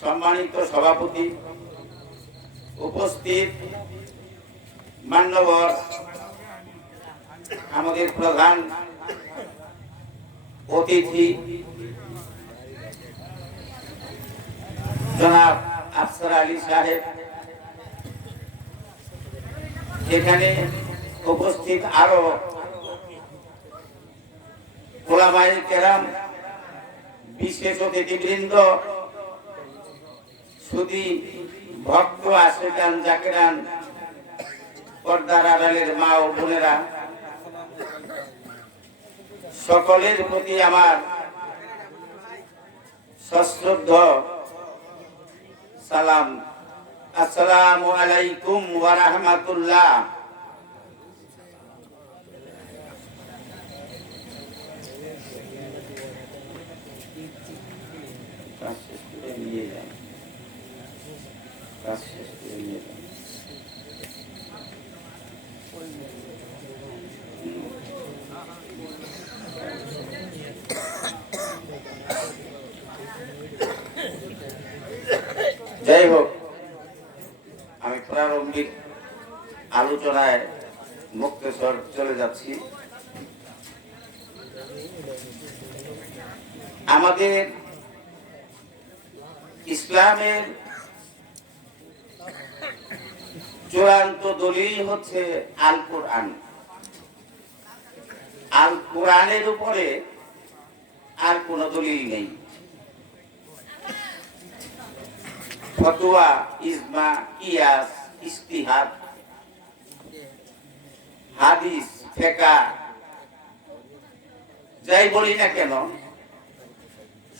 সম্মানিত সভাপতি, উপস্থিত মান্যবর আমাদের প্রধান অতিথি জনাব আফসার আলী সাহেব, এখানে উপস্থিত আরো ওলামায়ে কেরাম, বিশেষ অতিথিবৃন্দ, সুধী ভক্ত আশিকান জাকিরান, পর্দার আড়ালের মা ও বোনেরা, সকলের প্রতি আমার সশ্রদ্ধ সালাম। আসসালামু আলাইকুম ওয়া রাহমাতুল্লাহ। যাই হোক, আমি প্রারম্ভিক আলোচনায় মুক্তেশ্বর চলে যাচ্ছি। আমাদের ইসলামের চূড়ান্ত দলিল হচ্ছে আল কোরআন। আল কোরআনের উপরে আর কোন দলিল নেই। ফতোয়া, ইজমা, কিয়াস, ইজতিহাদ, হাদিস, ফিকহ, যাই বলি না কেন,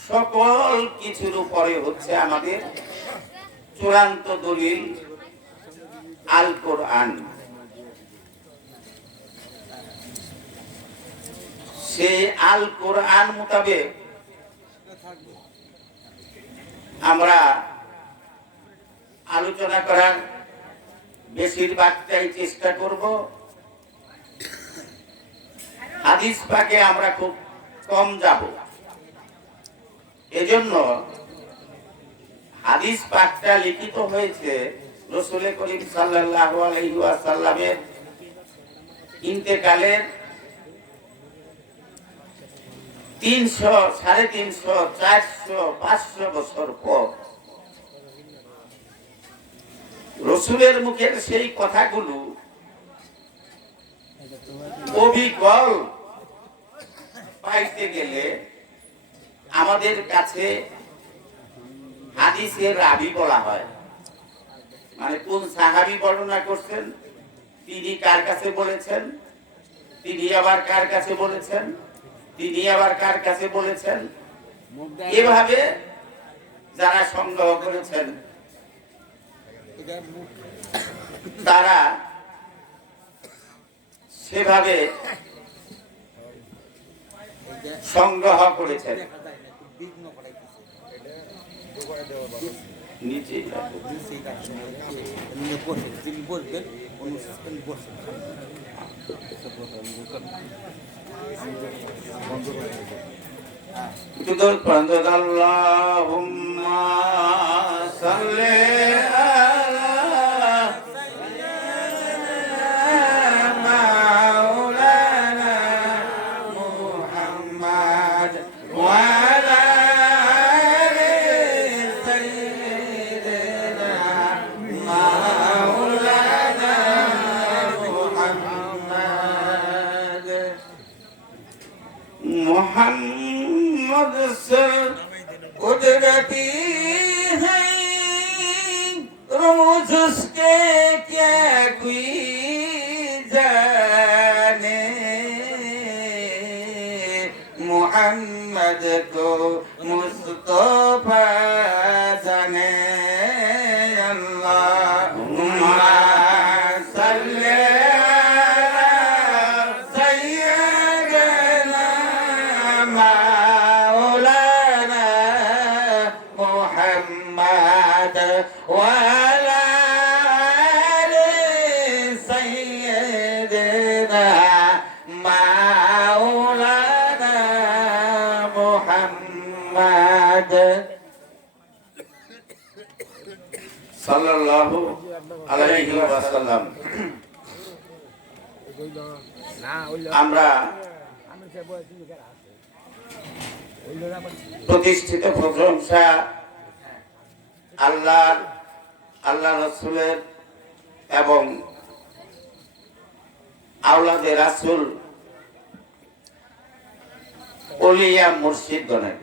সকল কিছুর উপরে হচ্ছে আমাদের চূড়ান্ত দলিল আল কোরআন। সেই আল কোরআন মোতাবেক আমরা আলোচনা করার বেশিরভাগটাই চেষ্টা করব। হাদিস পাকে আমরা খুব কম যাব। এজন্য হাদিস পাকটা লিখিত হয়েছে রাসূল করিম সাল্লাল্লাহু আলাইহি ওয়াসাল্লামের ইন্তেকালের 300, 350, 400, 500 বছর পর। রাসূলের মুখের সেই কথাগুলো অবিকল পাইতে গেলে আমাদের কাছে হাদিসের রাবী বলা হয়। মানে কোন সাহাবী বর্ণনা করছেন, তিনি কার কাছে বলেছেন, তিনি আবার কার কাছে বলেছেন, তিনি আবার কার কাছে বলেছেন, এভাবে যারা সংগ্রহ করেছেন তারা সেভাবে সংগ্রহ করেছেন। নিচে আল্লাহুম্মা সাল্লি मोहम्मद से कुदरती है रोज उसके क्या कोई जाने, मोहम्मद को मुस्तफा जाने। अल्लाहुम्मा सल्ली وعلى آل سيدنا مولانا محمد। সাল্লাল্লাহু আলাইহি ওয়াসাল্লাম। আমরা প্রতিষ্ঠিত প্রশংসা আল্লাহ রাসূলের এবং আওলাদে রাসূল ওলিয়া মুর্শিদগণের।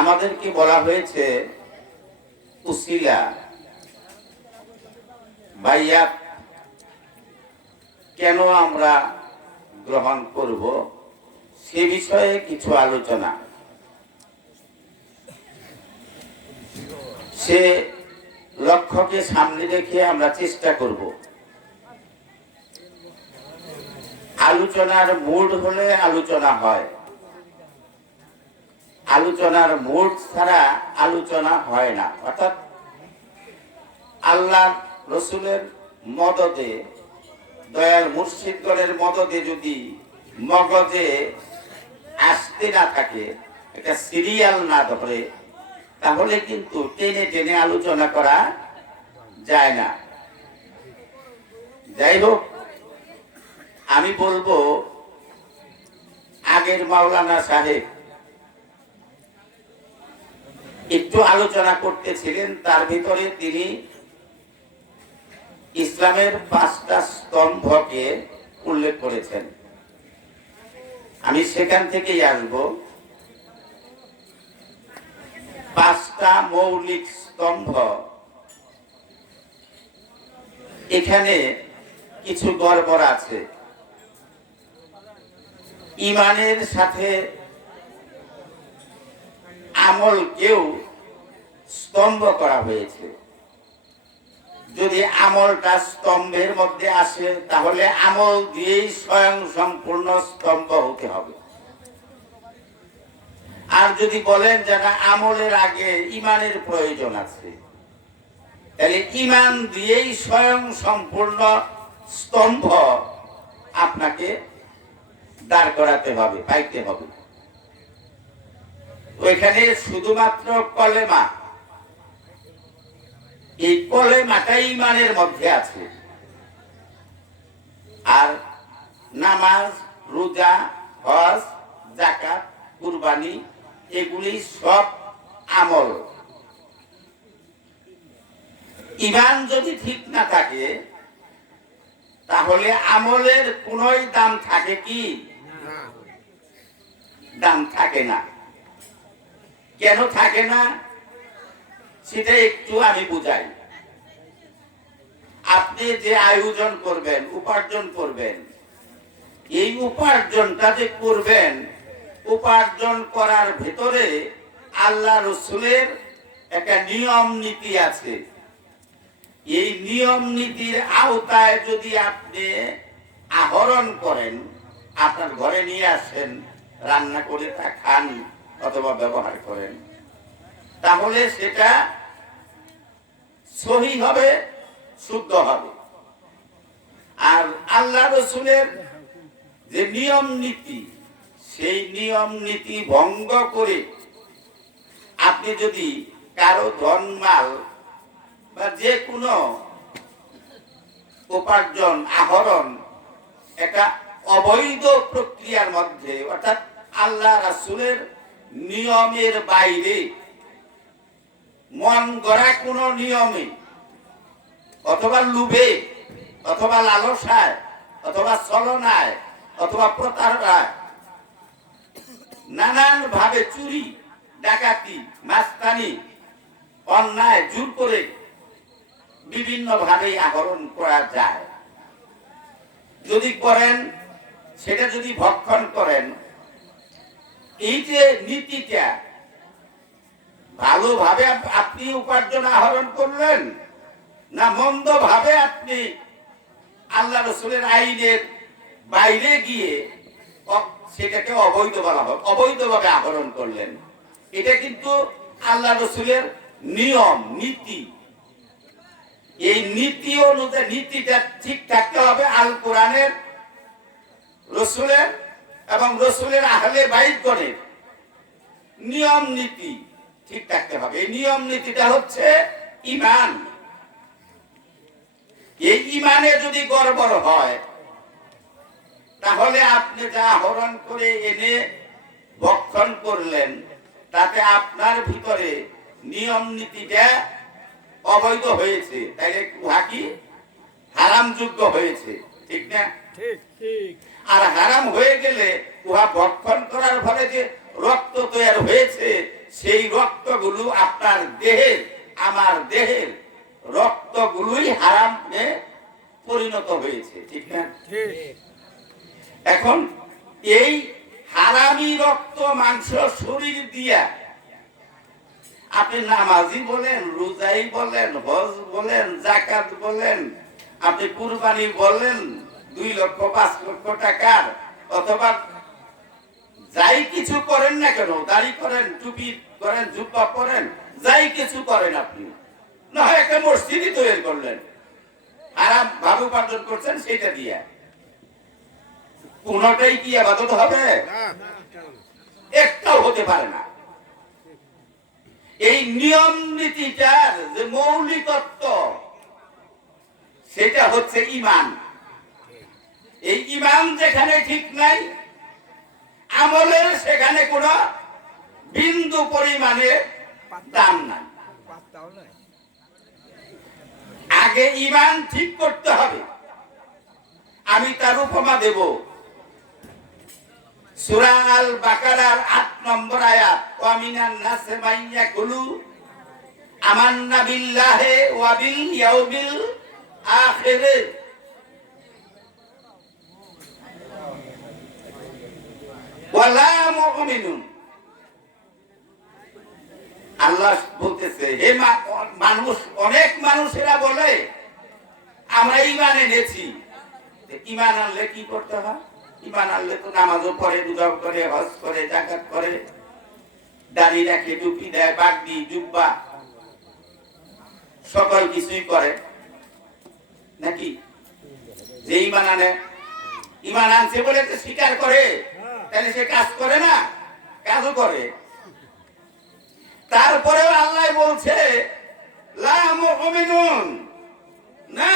আমাদেরকে বলা হয়েছে উসিলা বাইয়াত কেন আমরা গ্রহণ করব সে বিষয়ে কিছু আলোচনা। সে লক্ষ্যকে সামনে রেখে আমরা চেষ্টা করব। আলোচনার মুড হলে আলোচনা হয়, আলোচনার মুড ছাড়া আলোচনা হয় না। অর্থাৎ আল্লাহ রসুলের মদদে, দয়াল মুর্শিদগণের মদদে যদি মগজে আসতে না থাকে, একটা সিরিয়াল না ধরে, তাহলে কিন্তু টেনে টেনে আলোচনা করা যায় না। যাই হোক, আমি বলবো আগের মাওলানা সাহেব একটু আলোচনা করতেছিলেন, তার ভিতরে তিনি ইসলামের 5টা স্তম্ভকে উল্লেখ করেছেন। আমি সেখান থেকেই আসব। 5টা মৌলিক স্তম্ভ, এখানে কিছু গড়বড় আছে। ঈমানের সাথে আমলকেও স্তম্ভ করা হয়েছে। যদি আমলটা স্তম্ভের মধ্যে আসে, তাহলে আমল দিয়েই স্বয়ং সম্পূর্ণ স্তম্ভ হতে হবে। আর যদি বলেন যে না, আমলের আগে ঈমানের প্রয়োজন আছে, তাহলে ঈমান দিয়েই স্বয়ং সম্পূর্ণ স্তম্ভ আপনাকে দাঁড় করাতে হবে, পাইতে হবে। ওইখানে শুধুমাত্র কলেমা, এই কলেমাটাই ঈমানের মধ্যে আছে। আর নামাজ, রোজা, হজ, যাকাত, কুরবানি এগুলি সব আমল। ঈমান যদি ঠিক না থাকে, তাহলে আমলের কোনোই দাম থাকে কি? দাম থাকে না। কেন থাকে না সেটা একটু আমি বুঝাই। আপনি যে আয়োজন করবেন, উপার্জন করবেন, এই উপার্জনটা যে করবেন, উপার্জন করার ভেতরে আল্লাহ রসুলের একটা নিয়ম নীতি আছে। এই নিয়ম নীতির আওতায় যদি আপনি আহরণ করেন, আপনার ঘরে নিয়ে আসেন, রান্না করে তা খান অথবা ব্যবহার করেন, তাহলে সেটা সহি হবে, শুদ্ধ হবে। আর আল্লাহ রসুলের যে নিয়ম নীতি, সেই নিয়ম নীতি ভঙ্গ করে আপনি যদি কারো ধনমাল বা যে কোনো উপার্জন, আহরণ একটা অবৈধ প্রক্রিয়ার মধ্যে, অর্থাৎ আল্লাহ রাসূলের নিয়মের বাইরে, মন গড়া কোনো নিয়মে অথবা লোভে অথবা লালসায় অথবা ছলনায় অথবা প্রতারণায় নানান ভাবে চুরি, ডাকাতি, মাস্তানি, অন্যায় জোর করে বিভিন্ন ভাবে আহরণ করা যায়। যদি করেন, সেটা যদি ভক্ষণ করেন, এই যে নীতিটা, ভালোভাবে আপনি উপার্জন আহরণ করলেন না মন্দ ভাবে আপনি আল্লাহ রসুলের আইনের বাইরে গিয়ে সেটাকে অবৈধ বলা হবে, অবৈধভাবে আহরণ করলেন, এটা কিন্তু আল্লাহ রসুলের নিয়ম নীতি। এই নীতি অনুযায়ী নীতিটা ঠিক থাকতে হবে আল কোরআনের, রসুলের এবং রসুলের আহলে বাইতগণের। নিয়ম নীতি ঠিক রাখতে হবে। এই নিয়ম নীতিটা হচ্ছে ঈমান। এই ঈমানে যদি গড়বড় হয়, তাহলে আপনি যা আহরণ করে এনে ভক্ষণ করলেন, তাতে আপনার ভিতরে নিয়ম নীতিটা অবৈধ হয়েছে, তাইলে উহা কি হারামযোগ্য হয়েছে, ঠিক না? ঠিক ঠিক। আর হারাম হয়ে গেলে উহা ভক্ষণ করার ফলে যে রক্ত তৈরি হয়েছে, সেই রক্তগুলো আপনার দেহের, আমার দেহের রক্তগুলোই হারামে পরিণত হয়েছে, ঠিক না? ঠিক। এখন এই হারামি রক্ত মাংস শরীর দিয়া আপনি নামাজি বলেন, রোজাই বলেন, হজ বলেন, যাকাত বলেন, আপনি কুরবানি বলেন 2 লক্ষ 5 লক্ষ টাকার, অথবা যাই কিছু করেন না কেন, দাড়ি করেন, টুপি করেন, জুব্বা পরেন, যাই কিছু করেন, আপনি না হয় একটা মসজিদই তৈরি করলেন, হারাম ভাবে উপার্জন করছেন সেটা দিয়ে, কোনটাই কি ইবাদত হবে? একটাও হতে পারে না। এই নিয়ম নীতিটার যে মৌলিকত্ব, সেটা হচ্ছে ঈমান। এই ঈমান যেখানে ঠিক নাই, আমলের সেখানে কোনো বিন্দু পরিমাণে দাম নাই। আগে ঈমান ঠিক করতে হবে। আমি তার উপমা দেব, সূরা আল বাকারার 8 নম্বর আয়াত, ওয়া মিনান নাসি মান ইয়াকুলু আমান্না বিল্লাহি ওয়া বিল ইয়াউমিল আখির ওয়া লা মুমিনুন। আল্লাহ বলতেছে, হে মানুষ, অনেক মানুষেরা বলে আমরা ঈমান এনেছি। ঈমান আনলে কি করতে হয়? ঈমান আনলে তো নামাজও পড়ে, রোজাও করে, হজ করে, যাকাত করে, দাড়ি রাখে, টুপি দেয়, পাগড়ি, জুব্বা, সকল কিছুই করে নাকি? যে ঈমান আনে, ঈমান আনছে বলে তো স্বীকার করে, তাহলে সে কাজ করে না? কাজও করে। তারপরেও আল্লাহ বলছে লা মুমিনুন, না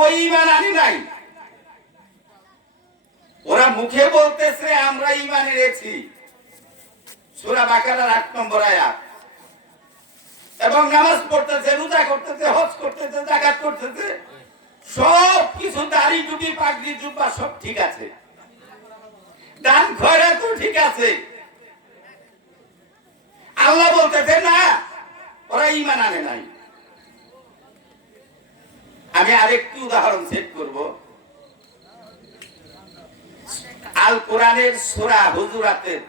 ওই ঈমান আনি নাই। ওরা মুখে বলতেছে আমরা ঈমান এনেছি, সূরা বাকারার 8 নম্বর আয়াত, এবং নামাজ পড়তেছে, রোজা করতেছে, হজ করতেছে, যাকাত করতেছে, সব কিছু, দাড়ি টুপি পাগড়ি জুব্বা সব ঠিক আছে, দান খয়রাত ঠিক আছে। আল্লাহ বলতেছে না, ওরা ঈমান আনে নাই। আমি আরেকটু উদাহরণ সেট করব। আল কোরআনের সূরা হুজুরাতের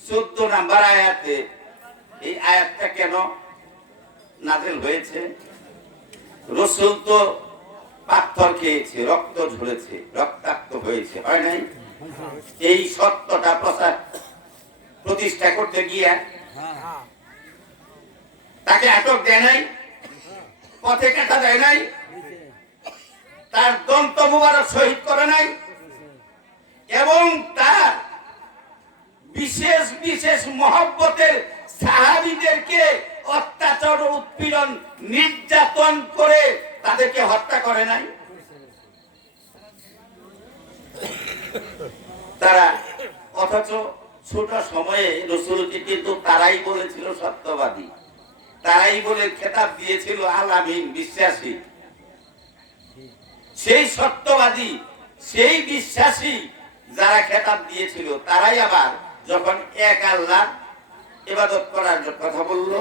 14 নম্বর আয়াতে, এই আয়াতটা কেন নাযিল হয়েছে? রাসূল তো পাথর খেয়েছে, রক্ত ঝরেছে, রক্তাক্ত হয়েছে, হয় নাই? এই সত্যটা প্রতিষ্ঠা করতে গিয়ে তাকে আটক দেয় নাই, পথে কাটা দেয় নাই, তার দন্ত মুবারক শহীদ করে নাই, এবং তার বিশেষ বিশেষ মহব্বতের সাহাবীদেরকে অত্যাচার, উৎপীড়ন, নির্যাতন করে তাদেরকে হত্যা করে নাই। তারা, অথচ ছোট সময়ে রাসূলকে কিন্তু তারাই বলেছিল সত্যবাদী, তারাই বলে খেতাব দিয়েছিল আল আমিন, বিশ্বাসী। সেই সত্যবাদী, সেই বিশ্বাসী যারা খেতাব দিয়েছিল, তারাই আবার যখন এক আল্লাহ ইবাদত করার কথা বলল,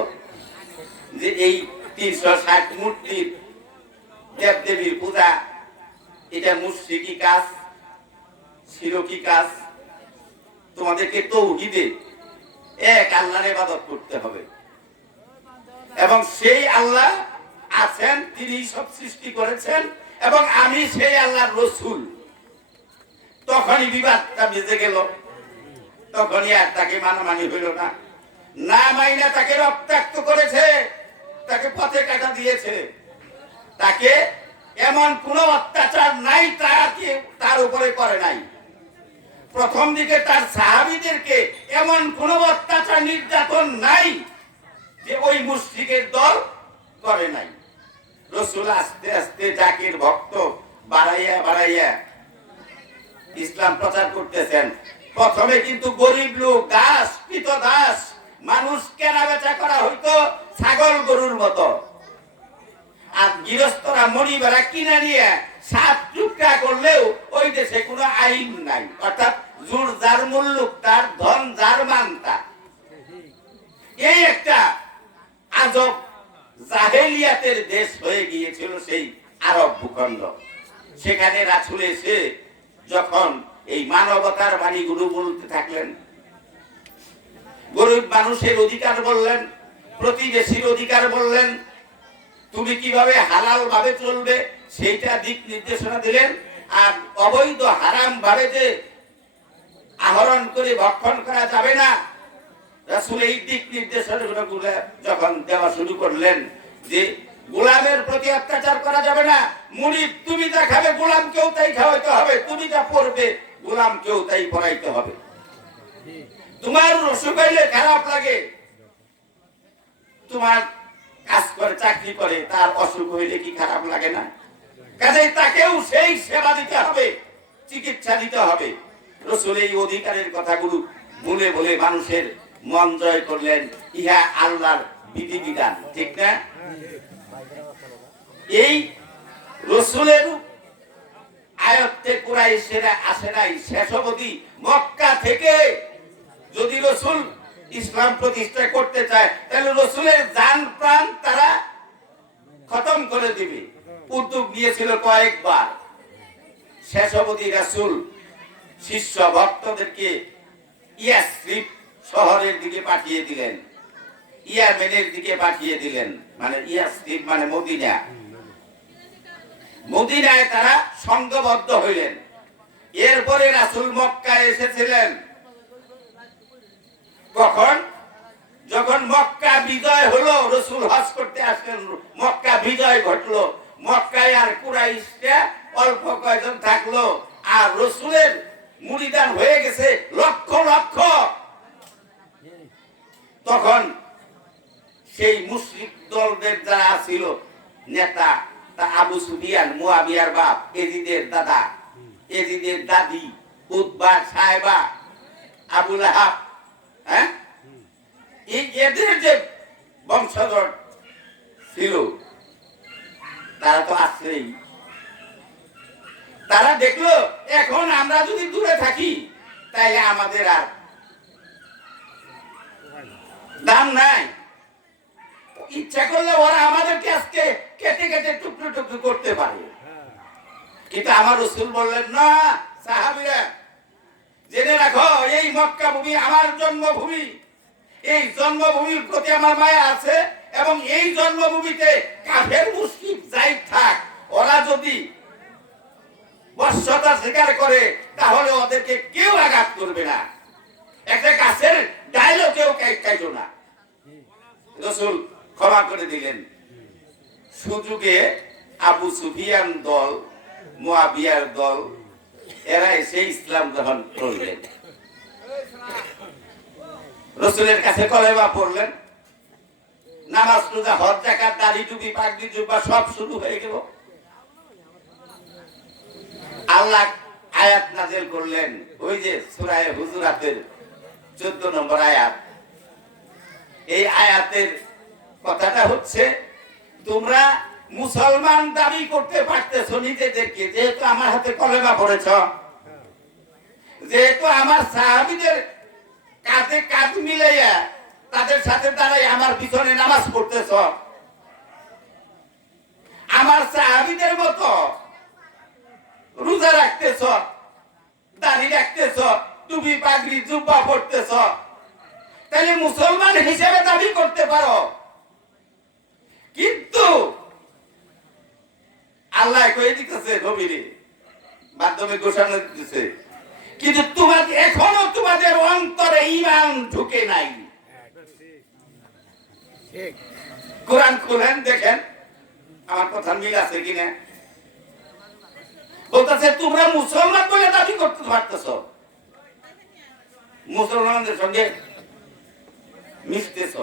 যে এই 360 মূর্তির দেব দেবীর পূজা, এটা মুশরিকি কাজ, শিরকি কাজ, তোমাদেরকে তাওহীদে এক আল্লাহর ইবাদত করতে হবে, এবং সেই আল্লাহ আছেন, তিনি সব সৃষ্টি করেছেন, এবং আমি সেই আল্লাহর রাসূল। তখনই বিবাদটা বেজে গেল, তখনই আর তাকে মানামানি হইল না, না মাইনা তাকে রক্তাক্ত করেছে, তাকে পথে কাটা দিয়েছে, তাকে এমন কোন অত্যাচার নাই তার উপরে করে নাই। প্রথম দিকে তার সাহাবীদেরকে এমন কোন অত্যাচার নির্যাতন নাই যে ওই মুশরিকের দল করে নাই। রাসূল আস্তে আস্তে জাকির ভক্ত বাড়াইয়া বাড়াইয়া ইসলাম প্রচার করতেছেন। প্রথমে কিন্তু গরিব লোক, দাস, কৃতদাস মানুষ কেনা বেচা করা হইতো ছাগল গরুর মতো। আর গৃহস্থরা মরি বেড়া কিনে নিয়ে 7 টুকরা করলেও ওই দেশে কোনো আইন নাই, অর্থাৎ জোর যার মুল্লুক তার, ধন যার মান তার। এই একটা আজব জাহেলিয়াতের দেশ হয়ে গিয়েছিল সেই আরব ভূখণ্ড। সেখানে রাসূল এসে যখন এই মানবতার বাণীগুলো বলতে থাকলেন, গরিব মানুষের অধিকার বললেন, প্রতিবেশীর অধিকার বললেন, তুমি কিভাবে হালাল ভাবে চলবে সেইটা দিক নির্দেশনা দিলেন। আর অবৈধ হারাম ভাবে যে আহরণ করে ভক্ষণ করা যাবে না, রাসূল এই দিক নির্দেশনাগুলো যখন দেওয়া শুরু করলেন যে গোলামের প্রতি অত্যাচার করা যাবে না, মুরিদ তুমি যা খাবে গোলামকেও তাই খাওয়াইতে হবে, তুমি যা পড়বে গোলামকেও তাই পড়াইতে হবে। তোমার অসুখ হইলে খারাপ লাগে, তোমার কাজ করে চাকরি করে তার অসুখ হইলে কি খারাপ লাগে না? কাজেই তাকেও সেই সেবা দিতে হবে, চিকিৎসা দিতে হবে। রাসূল এই অধিকারের কথাগুলো বলে বলে মানুষের মন জয় করলেন। ইহা আল্লাহর বিধিবিধান, ঠিক না? এই রাসূলের আয়াতে কুরাইশেরা আসে নাই শেষ অবধি। মক্কা থেকে যদি রাসূল ইসলাম প্রতিষ্ঠা করতে চায় তাহলে রাসূলের জান প্রাণ তারা খতম করে দিবে। উদ্যোগ নিয়েছিল কয়েকবার। শেষ অবধি রাসূল শিষ্য ভক্তদেরকে ইয়াসরিব শহরের দিকে পাঠিয়ে দিলেন, ইয়ামেনের দিকে পাঠিয়ে দিলেন। মানে ইয়াসরিব মানে মদিনা। মদিনায় তারা সংঘবদ্ধ হইলেন। এরপরে রাসূল মক্কায় এসেছিলেন। কখন? যখন মক্কা বিজয় হলো, রাসূল হজ করতে আসলেন, মক্কা বিজয় ঘটলো। মক্কায় আর কুরাইশরা অল্প কয়েকজন থাকলো, আর রাসূলের মুরিদান হয়ে গেছে লক্ষ লক্ষ। তখন সেই মুশরিক দলদের যারা ছিল নেতা, তা আবু সুফিয়ান, মুয়াবিয়ার বাপ, এজিদের দাদা, এজিদের দাদি, উতবা, সায়বা, আবু লাহাব, হ্যাঁ, এদের যে বংশধর ছিল তারা তো আসছেই। তারা দেখলো এখন আমরা যদি দূরে থাকি তাইলে আমাদের আর দাম নাই। ইচ্ছা করলে ওরা আমাদেরকে আজকে কেটে কেটে টুকরো টুকরো করতে পারে। কিন্তু আমার রাসূল বললেন, না সাহাবীরা জেনে রাখো, এই মক্কা ভূমি আমার জন্মভূমি। এই জন্মভূমির প্রতি আমার মায়া আছে, এবং এই জন্মভূমিতে কাফের মুশরিক যাই থাক, ওরা যদি বশ্যতা স্বীকার করে তাহলে ওদেরকে কেউ আঘাত করবে না। একটা গাছের ডাইলও কেউ কাইতো না। রাসূল ক্ষমা করে দিলেন। সুযোগে আবু সুফিয়ান দল, মুয়াবিয়ার দল, এরা এসে ইসলাম গ্রহণ করলেন। রাসূলের কাছে কলেমা পড়লেন, নামাজ রোজা হজ যাকাত দাড়ি টুপি পাগড়ি জুব্বা সব শুরু হয়ে গেল। আল্লাহ আয়াত নাযিল করলেন, ওই যে সূরা হুজুরাতের 14 নম্বর আয়াত। এই আয়াতের কথাটা হচ্ছে, তোমরা মুসলমান দাবি করতে পারতেছো নিজেদেরকে, যেহেতু আমার হাতে কলেমা পড়েছ, যেহেতু আমার সাহাবীদের কাঁধে কাঁধ মিলাইয়া তাদের সাথে দাঁড়াই আমার পিছনে নামাজ পড়তেছ, আমার সাহাবীদের মতো রোজা রাখতেছ, দাড়ি রাখতেছ, টুপি পাগড়ি জুব্বা পড়তেছ, তাহলে মুসলমান হিসেবে দাবি করতে পারো। কিন্তু আল্লাহ কয়ে দিতেছে, নবীরে মাধ্যমে ঘোষণা দিতেছে, কিন্তু তোমাদের এখনো তোমাদের অন্তরে ঈমান ঢুকে নাই। কোরআন খুলেন দেখেন আমার কথা মিল আছে কিনা। বলতেছে তোমরা মুসলমান বলে দাবি করতে পারতেছ, মুসলমানদের সঙ্গে মিশতেছ,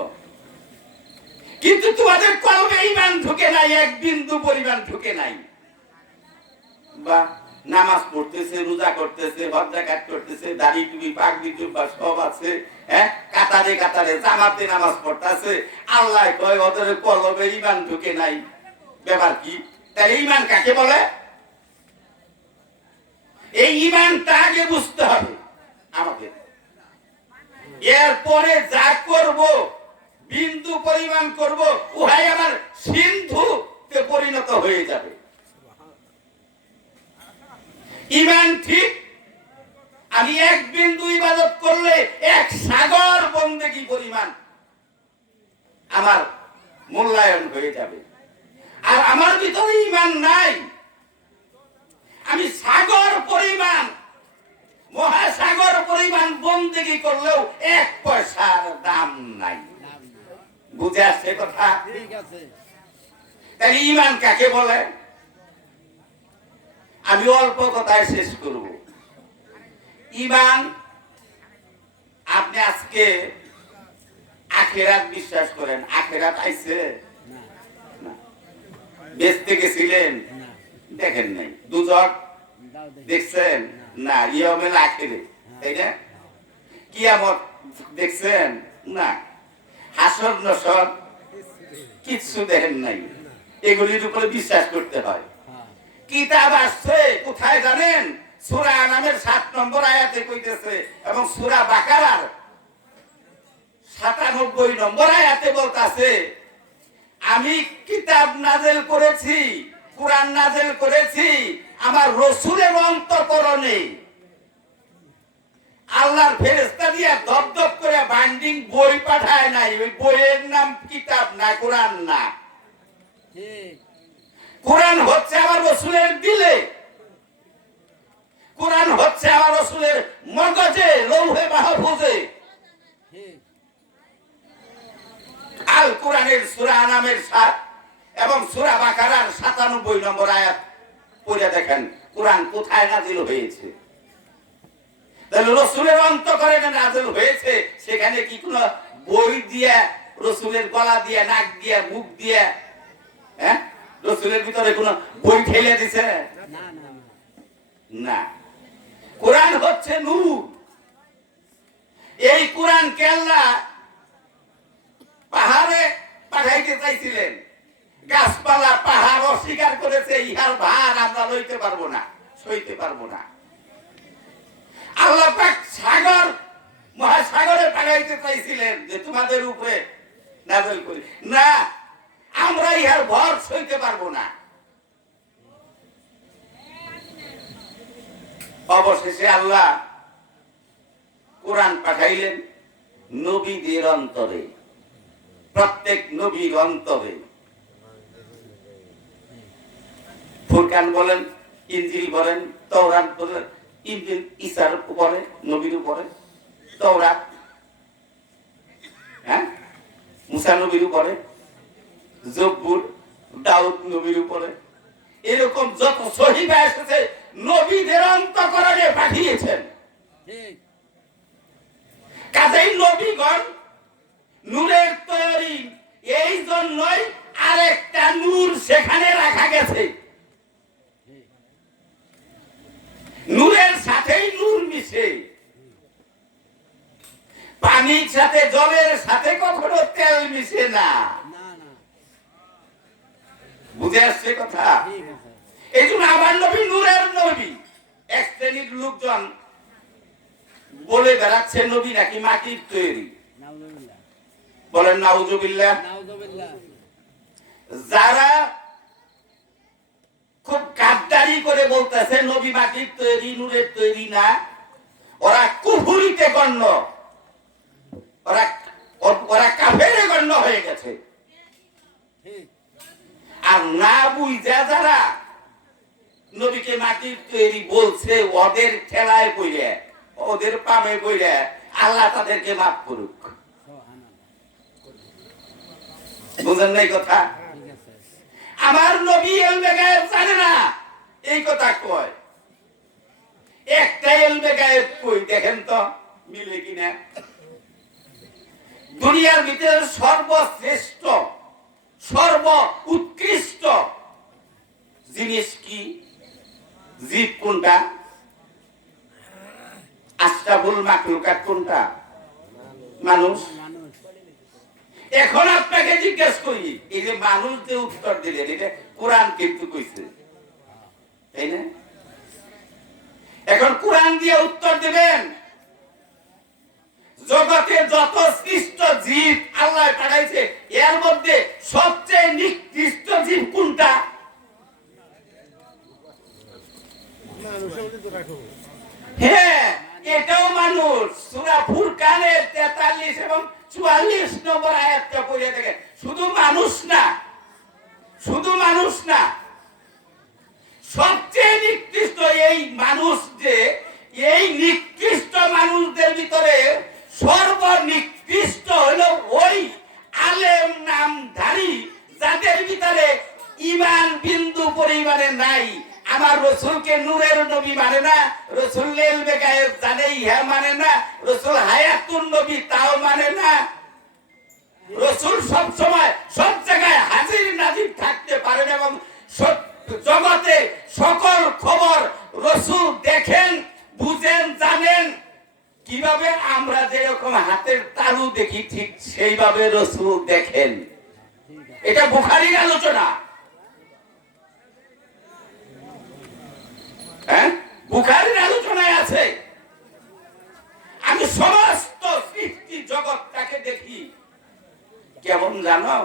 কিন্তু তোমাদের কলবে ঈমান ঢুকে নাই, এক বিন্দু পরিমাণ ঢুকে নাই। বা নামাজ পড়তেছে, রোজা করতেছে, হজ যাকাত করতেছে, দাড়ি টুপি পাগড়ি জুব্বা সব আছে, হ্যাঁ, কাতারে কাতারে জামাতে নামাজ পড়তেছে, আল্লাহ কয় ওদের কলবে ঈমান ঢুকে নাই। ব্যাপার কি? তাই ঈমান কাকে বলে? এই ঈমানটা আগে বুঝতে হবে আমাদের। এরপরে যা করব, বিন্দু পরিমাণ করব, উহাই আমার সিন্ধুতে পরিণত হয়ে যাবে। ঈমান ঠিক, আমি এক বিন্দু ইবাদত করলে এক সাগর বন্দেগী পরিমাণ আমার মূল্যায়ন হয়ে যাবে। আর আমার ভিতরে ঈমান নাই, আমি সাগর পরিমাণ, মহাসাগর পরিমাণ বন্দেগী করলেও এক পয়সার দাম নাই। বুঝে আসছে কথা? তাহলে ঈমান কাকে বলে? আমি অল্প কথায় শেষ করব। ঈমান, আপনি আজকে আখিরাত বিশ্বাস করেন? আখিরাত আইছে? বেচতে গেছিলেন? দেখেন নাই। দুজক দেখছেন? না। ইয়াউমুল আখিরে, তাই না? কিয়ামত দেখছেন? না। হাসর নসর কিচ্ছু দেখেন নাই। এগুলির উপরে বিশ্বাস করতে হয়। কিতাব আসছে কোথায় জানেন? সূরা আনামের 7 নম্বর আয়াতে কইতেছে, এবং সূরা বাকারার 97 নম্বর আয়াতে বলতাছে, আমি কিতাব নাযিল করেছি, কুরআন নাযিল করেছি আমার রাসূলের অন্তঃকরণে। আল্লাহর ফেরেশতা দিয়া দপদপ করে বাইন্ডিং বই পাঠায় নাই। ওই বইয়ের নাম কিতাব না, কুরআন না। কুরআন হচ্ছে আমার রাসূলের দিলে, কুরআন হচ্ছে আমার রাসূলের মগজে, লৌহে মাহফুজে। আল কুরআনের সূরা আনামের 7 এবং সূরা বাকারার 97 নম্বর আয়াত পড়ে দেখেন কুরআন কোথায় নাযিল হয়েছে। তাহলে রাসূলের অন্তঃকরণে নাযিল হয়েছে, সেখানে কি কোনো বই দিয়ে, রাসূলের গলা দিয়ে, নাক দিয়ে, মুখ দিয়ে, হ্যাঁ, রাসূলের ভিতরে কোনো বই ঠেলে দিছে? না না না। কুরআন হচ্ছে নূর। এই কুরআন কে আল্লাহ পাহাড়ে পাঠাইতে চাইছিলেন, গাছপালা পাহাড় অস্বীকার করেছে, ইহার ভার আমরা লইতে পারবো না, সইতে পারবো না। আল্লাহ পাক সাগর, মহাসাগরে পাঠাইতে চাইছিলেন যে তোমাদের উপরে নাযিল করি, না, আমরা ইহার ভর সইতে পারবো না। অবশেষে আল্লাহ কোরআন পাঠাইলেন নবীদের অন্তরে, প্রত্যেক নবীর অন্তরে। ফুরকান বলেন, ইনজিল বলেন, তাওরাত বলেন, ইনজিল ঈসার উপরে, নবীর উপরে, তাওরাত হ্যাঁ মুসা নবীর উপরে, জব্বুর দাউদ নবীর উপরে, এরকম যত সহিফা এসেছে নবীদের অন্তঃকরণে পাঠিয়েছেন। কাজেই নবীগণ নূরের তৈরি, এই জন্যই আরেকটা নূর সেখানে রাখা গেছে। নূরের সাথেই নূর মিশে, পানির সাথে, জলের সাথে কখনো তেল মিশে না। বুঝে আসছে কথা? এই জন্য আমার নবী নূরের নবী। এক শ্রেণীর লোকজন বলে বেড়াচ্ছে নবী নাকি মাটির তৈরি। বলেন নাউজুবিল্লাহ। যারা খুব গাদ্দারি করে বলতেছে নবী মাটির তৈরি, নূরের তৈরি না, ওরা কুফরিতে গণ্য, ওরা কাফেরে গণ্য হয়ে গেছে। আর না বুঝা যারা নবীকে মাটির তৈরি বলছে, ওদের ঠেলায় পড়ে, ওদের পামে পড়ে আল্লাহ তাদেরকে মাফ করুক। বুঝেন নাই কথা? আমার নবী ইলমে গায়েব জানে না, এই কথা কয়। একটা ইলমে গায়েব কই দেখেন তো? মিলে কিনা? দুনিয়ার ভিতরে সর্বশ্রেষ্ঠ সর্ব উৎকৃষ্ট জিনিস কি? জীব কোনটা? আশরাফুল মাখলুকাত কোনটা? মানুষ। এখন আপনাকে জিজ্ঞেস করি, এই যে মানুষ যে উত্তর দিলেন, এটা কোরআন কিন্তু কইছে, তাই না? এখন কোরআন দিয়ে উত্তর দিবেন, জগতে যত সৃষ্ট জীব আল্লাহ পাঠাইছে এর মধ্যে সবচেয়ে নিকৃষ্ট জীব কোনটা? হ্যাঁ, এটাও মানুষ। সূরা ফুরকানের 43 এবং 44 নম্বর আয়াতটা পড়ে দেখেন। শুধু মানুষ না, শুধু মানুষ না, সবচেয়ে নিকৃষ্ট এই মানুষ, যে এই নিকৃষ্ট মানুষদের ভিতরে সর্বনিকৃষ্ট হলো ওই আলেম নামধারী যাদের ভিতরে ঈমান বিন্দু পরিমাণে নাই। আমার রসুলকে নূরের নবী মানে না, রসুল ইলমে গায়েব জানে ইহা মানে না, রসুল হায়াতুন নবী তাও মানে না। রসুল সব সময় সব জায়গায় হাজির নাজির থাকতে পারেন এবং জগতে সকল খবর রসুল দেখেন, বুঝেন, জানেন। কিভাবে আমরা যেরকম হাতের তালু দেখি ঠিক সেইভাবে রসুল দেখেন। এটা বুখারীর আলোচনা, হ্যাঁ, বুখারীর আলোচনায় আছে। আমি সমস্ত সৃষ্টি জগৎটাকে দেখি কেমন জানো?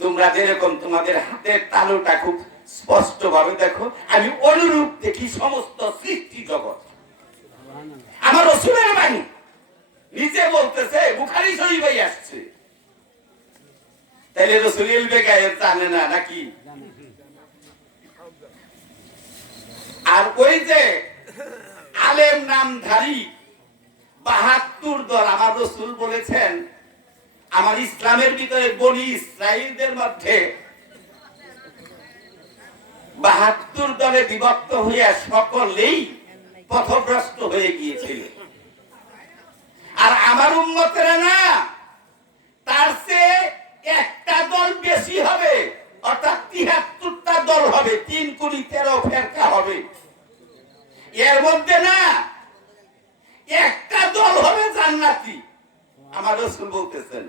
তোমরা যেরকম তোমাদের হাতের তালুটা খুব স্পষ্ট ভাবে দেখো, আমি অনুরূপ দেখি সমস্ত সৃষ্টি জগৎ। আমার রাসূলের বাণী নিজে বলতেছে, বুখারী শরীফে আসছে। তাহলে রাসূল ইলমে গায়েব জানে না নাকি? আর ওই যে আলেম নামধারী ৭২ দল, আমার রাসূল বলেছেন আমার ইসলামের ভিতরে বনি ইসরাঈলদের মধ্যে ৭২ দলে বিভক্ত হইয়া সকলেই পথভ্রষ্ট হয়ে গিয়েছিল। আর আমার উম্মতেরা না, তার চেয়ে একটা দল বেশি হবে, অর্থাৎ ৭৩টা দল হবে, ৩ কোটি ১৩ ফেরকা হবে। এর মধ্যে না একটা দল হবে জান্নাতি। আমার রাসূল বলতেছেন।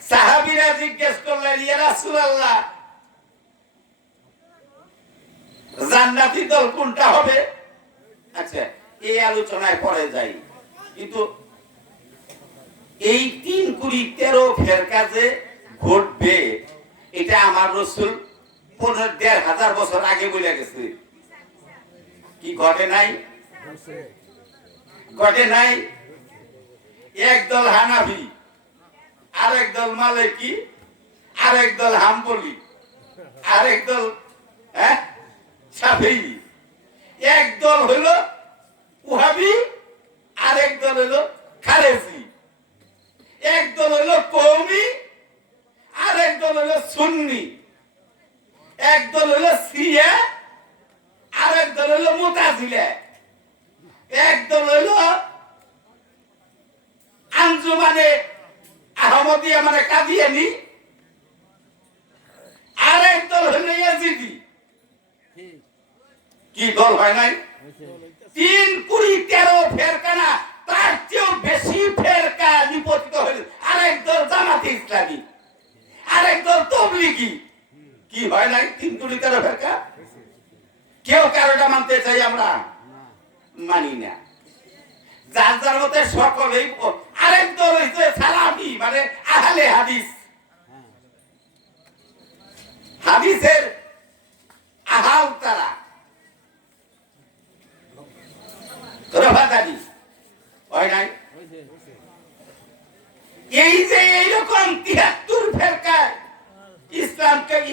সাহাবীরা জিজ্ঞেস করলেন, ইয়া রাসূলুল্লাহ, জান্নাতি দল কোনটা হবে? আচ্ছা, এই আলোচনায় পরে যাই। কিন্তু এই ৩ কোটি ১৩ ফেরকা যে ঘটবে, এটা আমার রাসূল ১৫,৫০০ বছর আগে বলে গেছে। কি ঘটে নাই? ঘটে নাই। একদল হানাফি, আরেক দল মালিকি, আরেক দল হাম্বলি, আরেক দল শাফিঈ, এক দল হলো ওয়াহাবি, আরেক দল হলো খারেজি, এক দল হলো কওমি, আরেক দল হলো সুন্নি, এক দল হলো শিয়া, আরেক দল হলো মুতাজিলা, এক দল হলো আঞ্জুমানে আহমদিয়া মানে কাদিয়ানি, আরেক দল হলো ইয়াজিদি। কি দল হয় নাই? ৩ কোটি ১৩ ফেরকা না, তার চেয়েও বেশি ফেরকা নিপতিত হয়েছে। আরেক দল জামাতে ইসলামী, আরেক দল তাবলীগী। কি হয় নাই? ৩ কোটি ১৩ ফেরকা। কেউ কারোটা মানতে চাই আমরা? মানি না। যার যার মতে সকলেই। আরেক দল হইছে সালাফি, মানে আহলে হাদিস, হাদিসের আহাল তারা রফাদানি হয় নাই? এই যে এইরকম ৭৩ ফেরকায়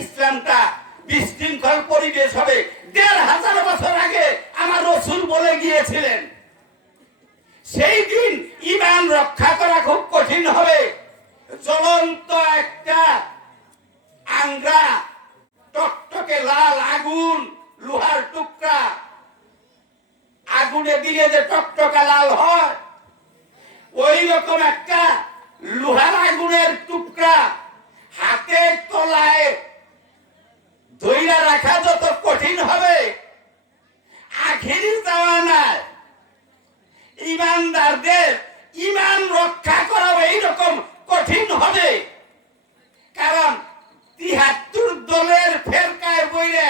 ইসলামটা বিশৃঙ্খল পরিবেশ হবে। ১৫০০ বছর আগে আমার রাসূল বলে গিয়েছিলেন, সেই দিন ঈমান রক্ষা করা খুব কঠিন হবে। জ্বলন্ত একটা আংরা, টকটকে লাল আগুন, লোহার টুকরা আগুনে দিলে যে টকটকা লাল হয়, ওই রকম একটা লোহার আগুনের টুকরা হাতের তলায় ধইরা রাখা যত কঠিন হবে, আখেরি জামানায় ইমানদারদের ইমান রক্ষা করা এইরকম কঠিন হবে। কারণ ৭৩ দলের ফেরকায় বইরে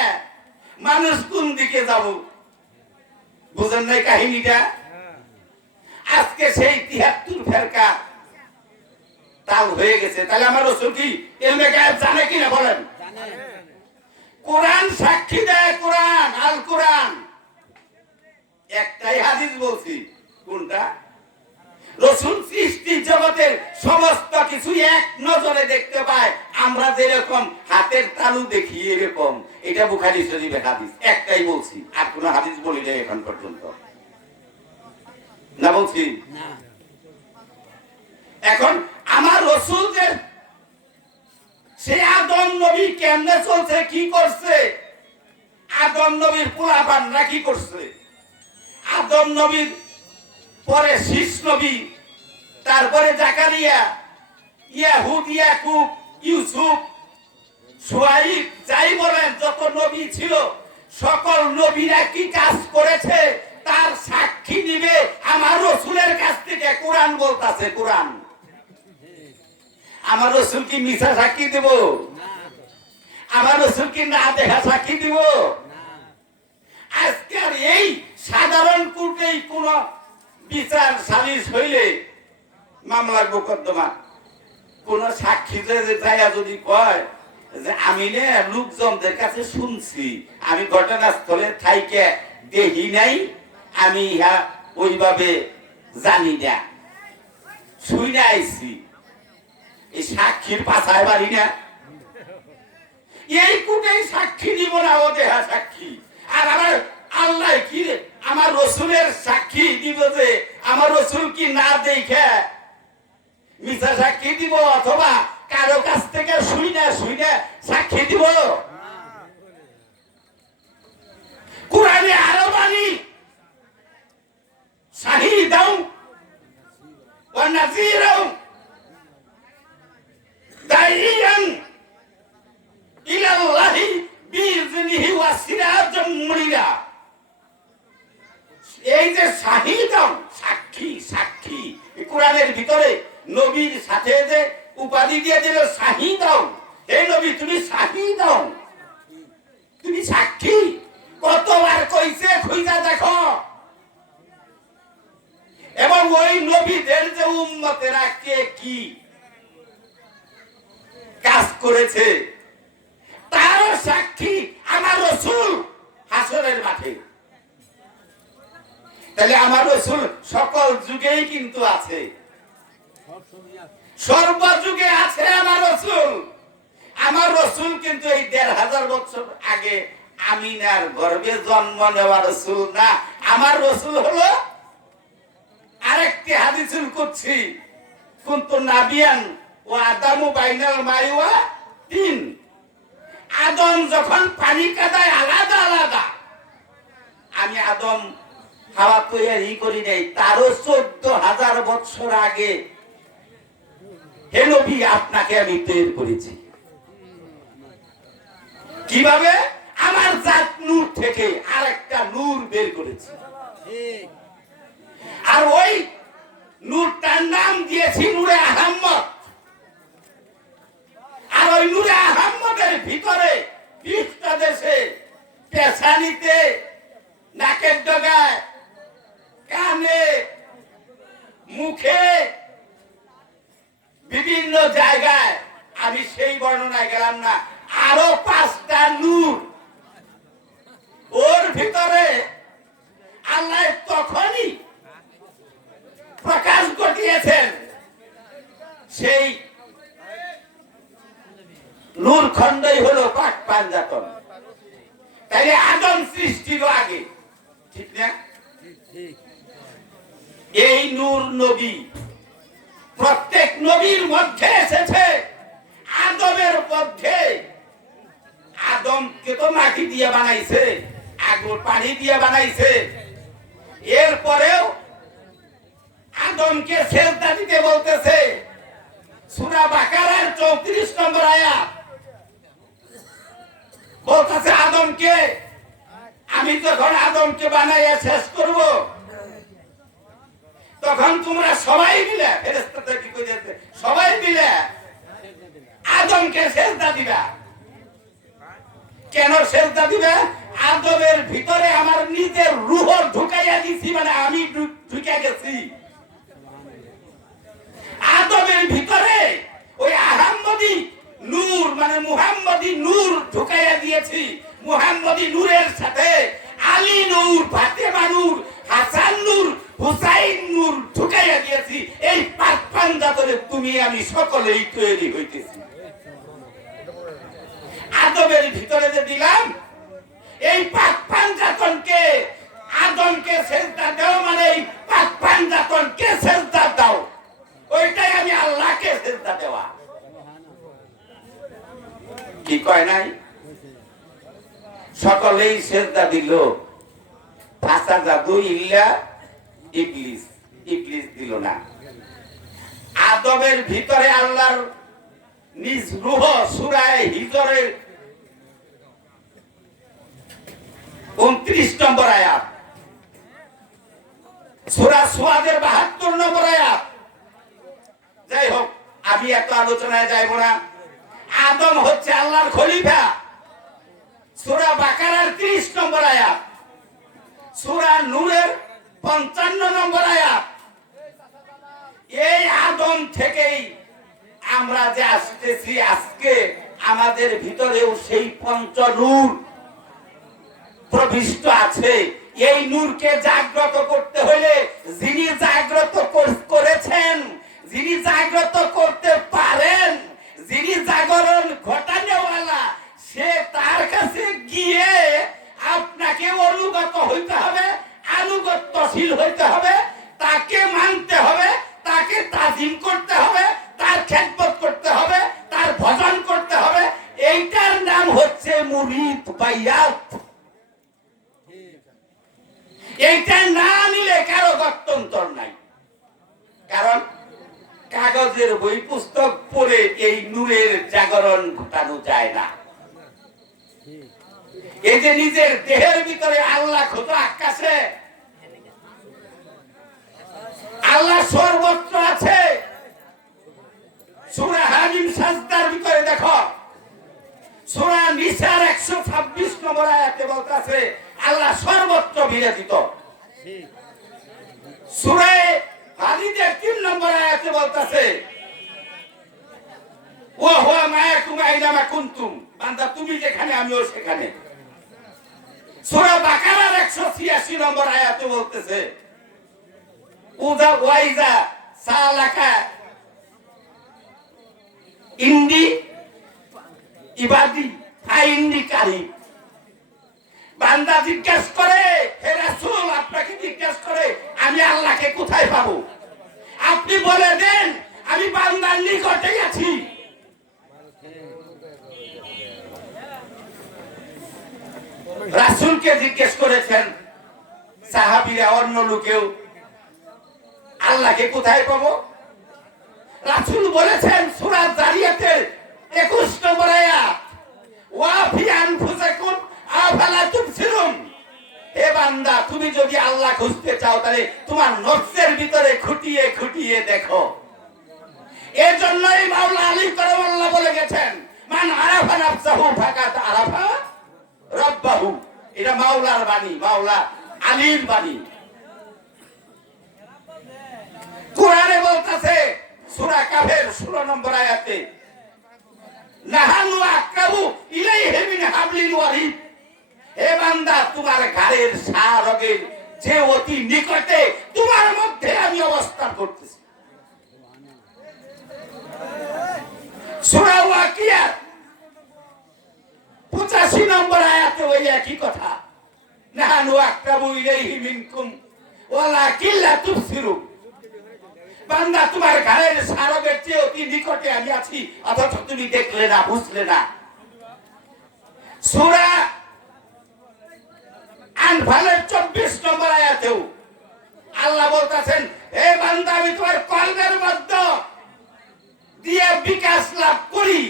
মানুষ কোন দিকে যাব? বুঝেন নাই কাহিনীটা? আজকে সেই ৭৩ ফেরকা তাল হয়ে গেছে। তাহলে আমার রাসূল কি ইলমে গায়েব জানে কিনা বলেন? কোরআন সাক্ষী দেয়, কোরআন আল কোরআন। একটাই হাদিস বলছি, কোনটা? রাসূল সৃষ্টি জগতের সমস্ত কিছু এক নজরে দেখতে পায়। আমরা যেরকম হাতের তালু দেখি এরকম। এটা বুখারী শরীফের হাদিস। একটাই বলছি, আর কোন হাদিস বলি নাই এখন পর্যন্ত। না বলছি না। এখন আমার রাসূলের সে আদম নবী কেমনে চলছে, কি করছে? আদম নবীর পোলাপানরা কি করছে? আদম নবীর পরে শীষ নবী, তারপরে জাকারিয়া, ইয়াহুদ, ইয়াকুব, ইউসুফ, শুআইব, যাই বলেন যত নবী ছিল, সকল নবীরা কি কাজ করেছে তার সাক্ষী দিবে আমার রাসূলের কাছ থেকে। কোরআন বলতাছে, কোরআন। আমার রাসূল কি মিথ্যা সাক্ষী দেব? আমার রাসূল কি না দেখা সাক্ষী দিব? আজকের এই সাধারণ কোর্টেই কোন বিচার সালিশ হইলে মামলার মোকদ্দমা, কোন সাক্ষী যাইয়া যদি কয় যে আমি লোকজনদের কাছে শুনছি, আমি ঘটনাস্থলে থাইকে দেখি নাই, আমি ইহা ওইভাবে জানি না, শুই না আইছি, এই সাক্ষীর পাছায় পারি না, এই কোটেই সাক্ষী দিব না, ও দেহা সাক্ষী। আর আমার আল্লাহ কি আমার রাসূলের সাক্ষী দিব যে আমার রাসূল কি না দেখে মিথ্যা সাক্ষী দিব, অথবা কারো কাছ থেকে শুই না সাক্ষী দিব? কোরআনে আরো বাণী, শাহিদাও ওয়া নাযীরাও দাইয়ান ইলাল্লাহি বিইযনিহি ওয়া সিরাজাম মুনিরা। এই যে শাহিদাও, সাক্ষী, সাক্ষী, কোরআনের ভিতরে নবীর সাথে যে উপাধি দিয়ে দিল শাহিদাও, এই নবী তুমি শাহিদাও, তুমি সাক্ষী। কতবার কইছে খুঁজা দেখো। এবং ওই নবীদের যে উম্মতেরা কে কি কাজ করেছে তারও সাক্ষী আমার রাসূল হাসরের মাঠে। তাহলে আমার রাসূল সকল যুগেই কিন্তু আছে, সর্বযুগে আছে আমার রাসূল। আমার রাসূল কিন্তু এই ১৫০০ বছর আগে আমিনার গর্ভে জন্ম নেওয়া রাসূল না। আমার রাসূল হলো আরেকটি হাদিসুল কুদসি, কুনতু নাবিয়ান ওয়া আদামু বাইনাল মাই ওয়া তিন। আদম যখন পানি কাদায় আলাদা আলাদা, আমি আদম হাওয়া তৈরি করি নাই, তারও ১৪,০০০ বছর আগে হে নবী আপনাকে আমি তৈরি করেছি। কিভাবে? আমার জাত নূর থেকে আরেকটা নূর বের করেছি, আর ওই নূরটার নাম দিয়েছি নূরে আহমদ। আর ওই নূরে আহমদের ভিতরে ২০টা দেশে, পেছানিতে, নাকের ডগায়, কানে, মুখে, বিভিন্ন জায়গায়, আমি সেই বর্ণনায় গেলাম না, আরো ৫টা নূর ওর ভিতরে আল্লাহ তখনই প্রকাশ ঘটিয়েছেন। সেই নূর খণ্ডই হলো পাক পাঞ্জাতন। তাইলে আদম সৃষ্টির আগে, ঠিক না? এই নূর নবী প্রত্যেক নবীর মধ্যে এসেছে, আদমের মধ্যে। আদমকে তো মাটি দিয়ে বানাইছে, আগুন পানি দিয়ে বানাইছে, এরপরেও আদমকে সেজদা দিতে বলতেছে। সূরা বাকারার 34 নম্বর আয়াত বলতেছে আদমকে, আমি যখন আদমকে বানাইয়া শেষ করব তখন তোমরা সবাই মিলে, ফেরেশতারা কি কইতেছে, সবাই মিলে আদমকে সেজদা দিবা। কেন সেজদা দিবে? আদমের ভিতরে আমার নিজের রূহ ঢুকাইয়া দিছি, মানে আমি ঢুকে গেছি। আদমের ভিতরে ওই আহম্মদী নূর, মানে মুহাম্মদী নূর ঢুকাইয়া দিয়েছি। মুহাম্মদী নূরের সাথে আলী নূর, ফাতেমা নূর, হাসান নূর, হুসাইন নূর ঢুকাইয়া দিয়েছি। এই পাঁচ পাঞ্জাতরে তুমি আমি সকলেই তৈরি হইতেছি। আদমের ভিতরে যে দিলাম এই পাক পাঞ্জাতনকে, আদমকে সেজদা দাও মানে এই পাক পাঞ্জাতনকে সেজদা দাও, ওইটাই আমি আল্লাহকে সেজদা দেওয়া। কি কয় নাই? সকলেই সেজদা দিল। ফাসাজাদু ইল্লা ইবলিস, ইবলিস দিল না। আদমের ভিতরে আল্লাহর নিজ রূহ, সূরা হিজরের 29 নম্বর আয়াত, সূরা সুয়াদের 72 নম্বর আয়াত। যাই হোক, আমি এত আলোচনায় যাইব না। আদম হচ্ছে আল্লাহর খলিফা, সূরা বাকারার 30 নম্বর আয়াত, সূরা নূরের 55 নম্বর আয়াত। এই আদম থেকেই আমরা যে আসতেছি, আজকে আমাদের ভিতরেও সেই পঞ্চনূর প্রবিষ্ট আছে। এই নূরকে জাগ্রত করতে হলে যিনি জাগ্রত করেছেন, যিনি জাগ্রত করতে পারেন, যিনি জাগরণ ঘটানোওয়ালা, সে তার কাছে গিয়ে আপনাকে অনুগত হইতে হবে, আনুগত্যশীল হইতে হবে, তাকে মানতে হবে, তাকে তাজিম করতে হবে, তার খেদমত করতে হবে, তার ভজন করতে হবে। এইটার নাম হচ্ছে মুরিদ বাইয়াত। এইটা না নিলে কারো গত্যন্তর নাই। কারণ কাগজের বই পুস্তক পড়ে এই নূরের জাগরণ ঘটানো যায় না। এই যে নিজের দেহের ভিতরে আল্লাহ খোদা আকাশে, আল্লাহ সর্বত্র আছে। সূরা হামিম সাজদার ভিতরে দেখো, সূরা নিসার 126 নম্বর আয়াতে বলতেছে আল্লাহ সর্বত্র বিরাজিত। সূরা হাদীদের 3 নম্বর আয়াতে বলতেছে ওয়া হুয়া মাআকুম আইনামা কুনতুম, বান্দা তুমি যেখানে আমিও সেখানে। সূরা বাকারার 186 নম্বর আয়াতে বলতেছে উযা ওয়াইজা সালাকা ইন্দি ইবাদি ফাইন্দি কারি। বান্দা জিজ্ঞাসা করে, হে রাসূল আপনাকে জিজ্ঞাসা করে আমি আল্লাহকে কোথায় পাবো? আপনি বলে দেন আমি বান্দার নিকটেই আছি। রাসূলকে জিজ্ঞেস করেছেন সাহাবীরা, অন্য লোকেও, আল্লাহকে কোথায় পাবো? রাসূল বলেছেন সূরা জারিয়াতের 21 নম্বর আয়াত, ওয়া ফি আনফুসাকুম আফালা তুবসিরুন। হে বান্দা, তুমি যদি আল্লাহ খুঁজতে চাও তাহলে তোমার নফসের ভিতরে খুঁটিয়ে খুঁটিয়ে দেখো। এর জন্যই মাওলা আলী কারামাল্লাহ বলে গেছেন মান আরাফা নাফসাহু ফাকাত আরাফা রাব্বাহু। এটা মাওলার বাণী, মাওলা আলীর বাণী। কোরআনে বলতেছে সূরা কাফের 16 নম্বর আয়াতে, নাহানু আকরাবু ইলাইহি মিন হাবলিল ওয়ারিদ। হে বান্দা, তোমার ঘাড়ের সারগের যে অতি নিকটে তোমার মধ্যে আমি অবস্থান করতেছি। সূরা ওয়াকিয়া 85 নম্বর আয়াতে ওই একই কথা, নাহানু আকরাবু ইলাইহি মিনকুম ওয়ালাকিন লা তুবসিরুন। বান্দা, তোমার ঘাড়ের সারগের চেয়ে অতি নিকটে আমি আছি, অথচ তুমি দেখলে না, বুঝলে না। সূরা আনফালের 24 নম্বর আয়াতেও আল্লাহ বলতেছেন, হে বান্দা আমি তোমার কলবের মধ্যে দিয়ে বিকাশ লাভ করি,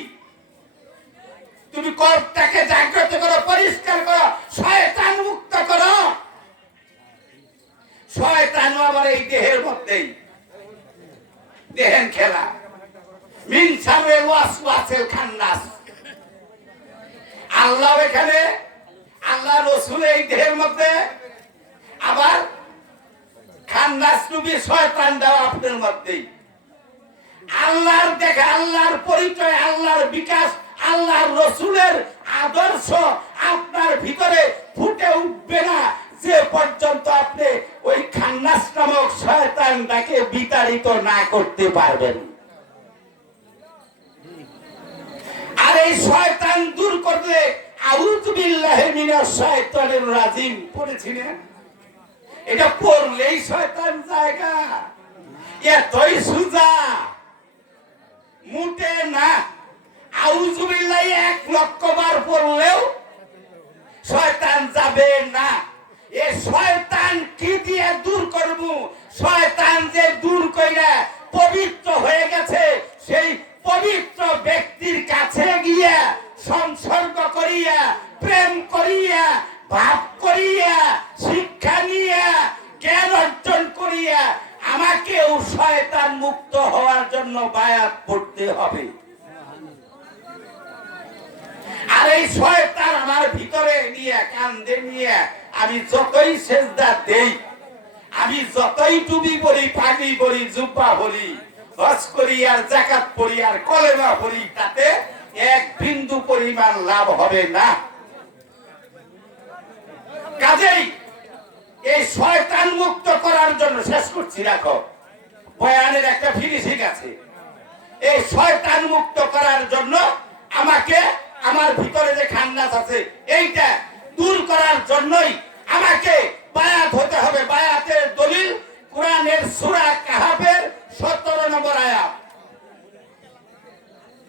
তুমি কর্মটাকে জাগ্রত করো, পরিষ্কার করো, শয়তান মুক্ত করো। শয়তান আবার এই দেহের মধ্যেই, দেহের খেলা। মিন শাররিল ওয়াসওয়াসিল খান্নাস। আল্লাহ এখানে, আল্লাহ রাসূল এই দেহের মধ্যে, আবার খান্নাস নবী শয়তান দেওয়া আপনার মধ্যেই। আল্লাহর দেখা, আল্লাহর পরিচয়, আল্লাহর বিকাশ, আল্লাহর রাসূলের আদর্শ আপনার ভিতরে ফুটে উঠবে না যে পর্যন্ত আপনি ওই খান্নাস নামক শয়তানটাকে বিতাড়িত না করতে পারবেন। আর এই শয়তান দূর করলে আউযু বিল্লাহি মিনাশ শাইতানির রাজিম পড়েছি না? এটা পড়লেই শয়তান জায়গা, এতই সুজা মুটে না। আউযু বিল্লাহি 1 লক্ষ বার পড়লেও শয়তান যাবে না। এ শয়তান কি দিয়ে দূর করব? শয়তান যে দূর কইরা পবিত্র হয়ে গেছে, সেই পবিত্র ব্যক্তির কাছে গিয়া সংসর্গ করিয়া, প্রেম করিয়া, ভাব করিয়া, শিক্ষা নিয়া, জ্ঞান অর্জন করিয়া আমাকেও শয়তান মুক্ত হওয়ার জন্য বায়াত করতে হবে। আর এই শয়তান আমার ভিতরে নিয়ে, কান্দে নিয়ে আমি যতই সেজদা দেই, আমি যতই টুপি পরি, পাগড়ি পরি, জুব্বা পরি, হজ করি আর যাকাত পরি আর কলেমা পরি, তাতে এক বিন্দু পরিমাণ লাভ হবে না। কাজেই এই শয়তান মুক্ত করার জন্য, শেষ করছি, রাখো, বয়ানের একটা ফিনিশিং আছে। এই শয়তান মুক্ত করার জন্য আমাকে, আমার ভিতরে যে খান্নাস আছে এইটা দূর করার জন্যই আমাকে বায়াত হতে হবে। বায়াতের দলিল কোরআনের সূরা কাহাফের 17 নম্বর আয়াত।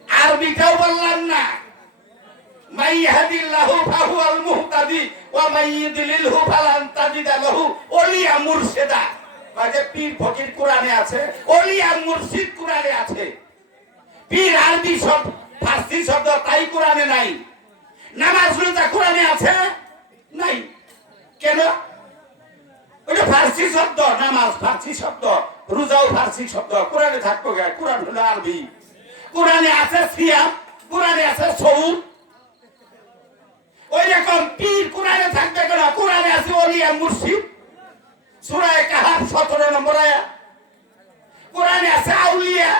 আরবিটাও বললাম না। মাই ইয়াহদিল্লাহু ফাহুয়াল মুহতাদি ওয়া মাই ইউদ্লিলহু ফালান তাজিদা লাহু ওলিয়া মুরশিদা। কাজে পীর ফকির কোরআনে আছে, ওলিয়া মুরশিদ কোরআনে আছে। পীর আরবি শব্দ, ফার্সি শব্দ তাই কোরআনে নাই। নামাজ রোজা কোরআনে আছে? নাই। কেন? ওটা ফার্সি শব্দ, নামাজ ফার্সি শব্দ, রোজাও ফার্সি শব্দ, কোরআনে থাকবো কে? কোরআন হলো আরবি। কোরআনে আছে সিয়াম, কোরআনে আছে সওম। ওই রকম পীর কোরআনে থাকবে কেন? কোরআনে আছে ওলিয়া মুর্শিদ, সূরা কাহাফ 17 নম্বর আয়াত। কোরআনে আছে আউলিয়া,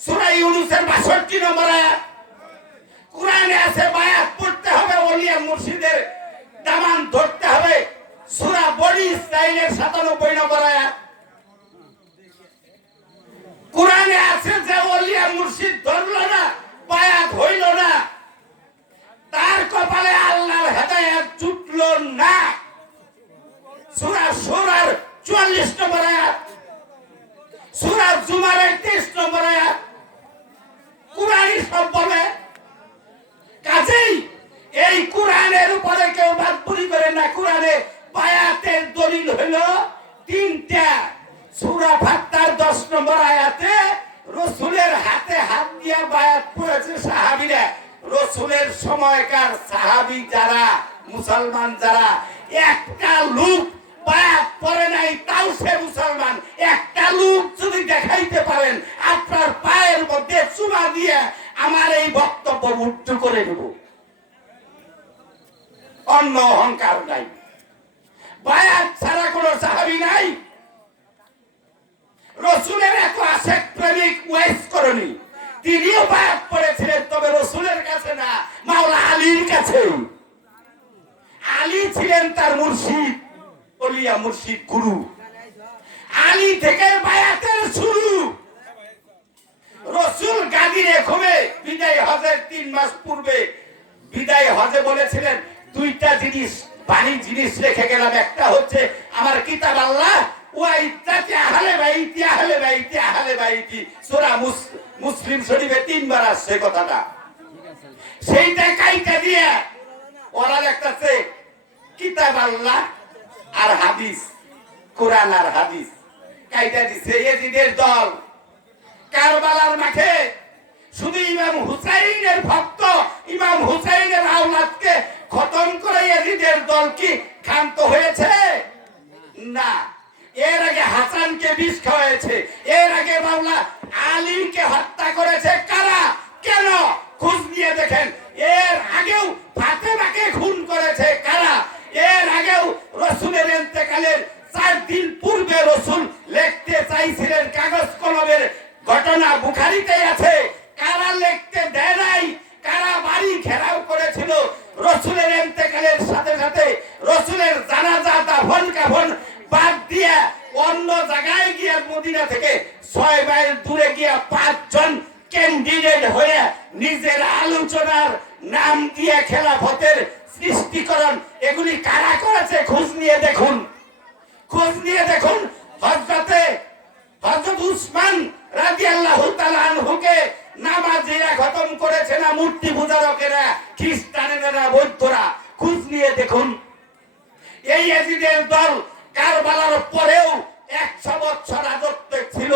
সূরা ইউনূসের 62 নম্বর আয়াত। কোরআনে আছে বায়াত পড়তে হবে, ওলিয়া মুর্শিদের দামান ধরতে হবে, সূরা বনি ইসরাঈলের 97 নম্বর আয়াত। কোরআনে আছে যে ওলিয়া মুর্শিদ ধরলো না, বায়াত হইল না, তার কপালে আল্লাহর হেদায়েত জুটলো না। সূরা শূরার 44 নম্বর আয়াত, সূরা জুমারের 23 নম্বর আয়াত। কোরআনই সব বলে। কাজেই এই কোরআনের উপরে কেউ বাদপুরি করে না। কোরআনে বায়াতের দলিল হলো 3টা। সূরা ফাত্তার 10 নম্বর আয়াতে রাসূলের হাতে হাত দিয়ে বায়াত করেছে সাহাবীরা। রাসূলের সময়কার সাহাবী যারা, মুসলমান যারা, একটা লোক বায়াত পড়ে নাই, তাও সে মুসলমান। একটা লোক যদি দেখাইতে পারেন আপনার পায়ের মধ্যে চুমা দিয়ে আমার এই বক্তব্য মুক্ত করে দেব, অন্য অহংকার নাই। বায়াত ছাড়া কোনো সাহাবী নাই। রাসূলের এত আশেক প্রেমিক ওয়াইস করনি, তিনিও বায়াত পড়েছিলেন, তবে রাসূলের কাছে না, মাওলা আলীর কাছে। আলী ছিলেন তার মুর্শিদ, ওলিয়া মুর্শিদ, গুরু। আলী থেকে বায়াতের শুরু। রাসূল গাদিরে ঘুমে বিদায় হজের 3 মাস পূর্বে বিদায় হজে বলেছিলেন, 2টা জিনিস, বাণী জিনিস রেখে গেলাম। একটা হচ্ছে আমার কিতাব আল্লাহ, ওয়াইতাতি আহলে বাইতি, আহলে বাইতি, আহলে বাইতি। সূরা মুসলিম শরীফে 3 বার আসছে কথাটা। সেইটা কাইটা দিয়ে ওরা লিখতেছে কিতাব আল্লাহ আর হাদিস। কোরআন আর হাদিস কাইটা দিছে ইয়াজিদের দল কারবালার মাঠে শুধু ইমাম হুসাইনের ভক্ত ইমাম হুসাইনের আওলাদকে খতম করে ইয়াজিদের দল কি ক্ষান্ত হয়েছে না এর আগে হাসানকে বিষ খাওয়াইছে এর আগে মাওলা আলীকে হত্যা করেছে কারা কেন খোঁজ নিয়ে দেখেন এর আগেও ফাতেমাকে খুন করেছে কারা এর আগেও রাসূলের ইন্তেকালের 4 দিন পূর্বে রাসূল লিখতে চাইছিলেন কাগজ কলমের ঘটনা বুখারীতে আছে কারা লিখতে দেয় নাই কারা বাড়ি ঘেরাও করেছিল রাসূলের ইন্তেকালের সাথে সাথে রাসূলের জানাজা দাফন কাফন বাদ দিয়ে অন্য জায়গায় গিয়ে মদিনা থেকে 6 মাইল দূরে গিয়ে 5 জন ক্যান্ডিডেট হয়ে নিজের আলোচনার নাম দিয়ে খেলাফতের সৃষ্টিকরণ এগুলি কারা করেছে খোঁজ নিয়ে দেখুন হযরত উসমান রাদিয়াল্লাহু তাআলা আনহুকে নামাজীরা খতম করেছে না মূর্তি পূজারকেরা খ্রিস্টানেরা বৌদ্ধরা খোঁজ নিয়ে দেখুন এই ইয়াজিদের দল কারবালার পরেও 100 বছর রাজত্বে ছিল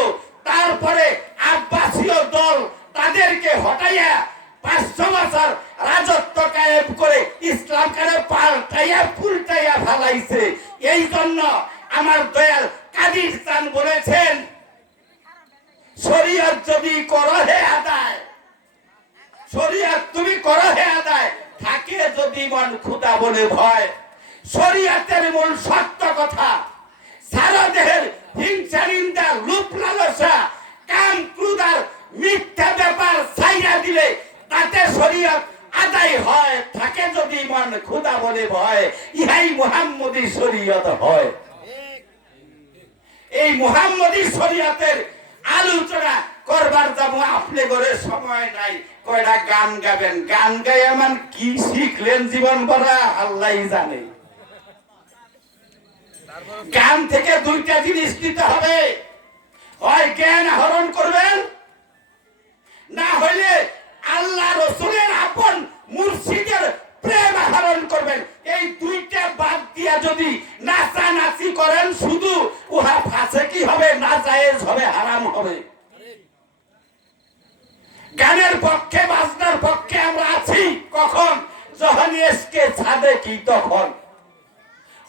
তারপরে আব্বাসীয় দল তাদেরকে হটাইয়া 500 বছর রাজত্ব কায়েম করে ইসলামকে পাল্টাইয়া পুলটাইয়া ফেলাইছে এই জন্য আমার দয়াল কাদির চান বলেছেন শরীয়ত যদি করো হে আদায় শরীয়ত তুমি করো হে আদায় থাকে যদি মন খোদা বলে ভয় শরীয়তের মূল সত্য কথা সারা দেহের হিংসা নিন্দা লোভ লালসা কাম ক্রোধ আর মিথ্যা ব্যাপার ছাইরা দিলে তাতে শরীয়ত আদায় হয় থাকে যদি মন খোদা বলে ভয় ইহাই মুহাম্মদী শরীয়ত হয় এই মুহাম্মদী শরীয়তের আলোচনা করবার যাব আপনি করে সময় নাই কয়টা গান গাবেন গান গায় এমন কি শিখলেন জীবন ভরা আল্লাহই জানে গান থেকে দুইটা জিনিস নিতে হবে হয় জ্ঞান আহরণ করবেন না হইলে আল্লাহ রাসূলের আপন মুর্শিদের প্রেম আহরণ করবেন এই দুইটা বাদ দিয়া যদি নাচানাচি করেন শুধু উহা ফাসেকি হবে নাজায়েজ হবে হারাম হবে গানের পক্ষে বাজনার পক্ষে আমরা আছি কখন যখন এসকে ছাদে কি তখন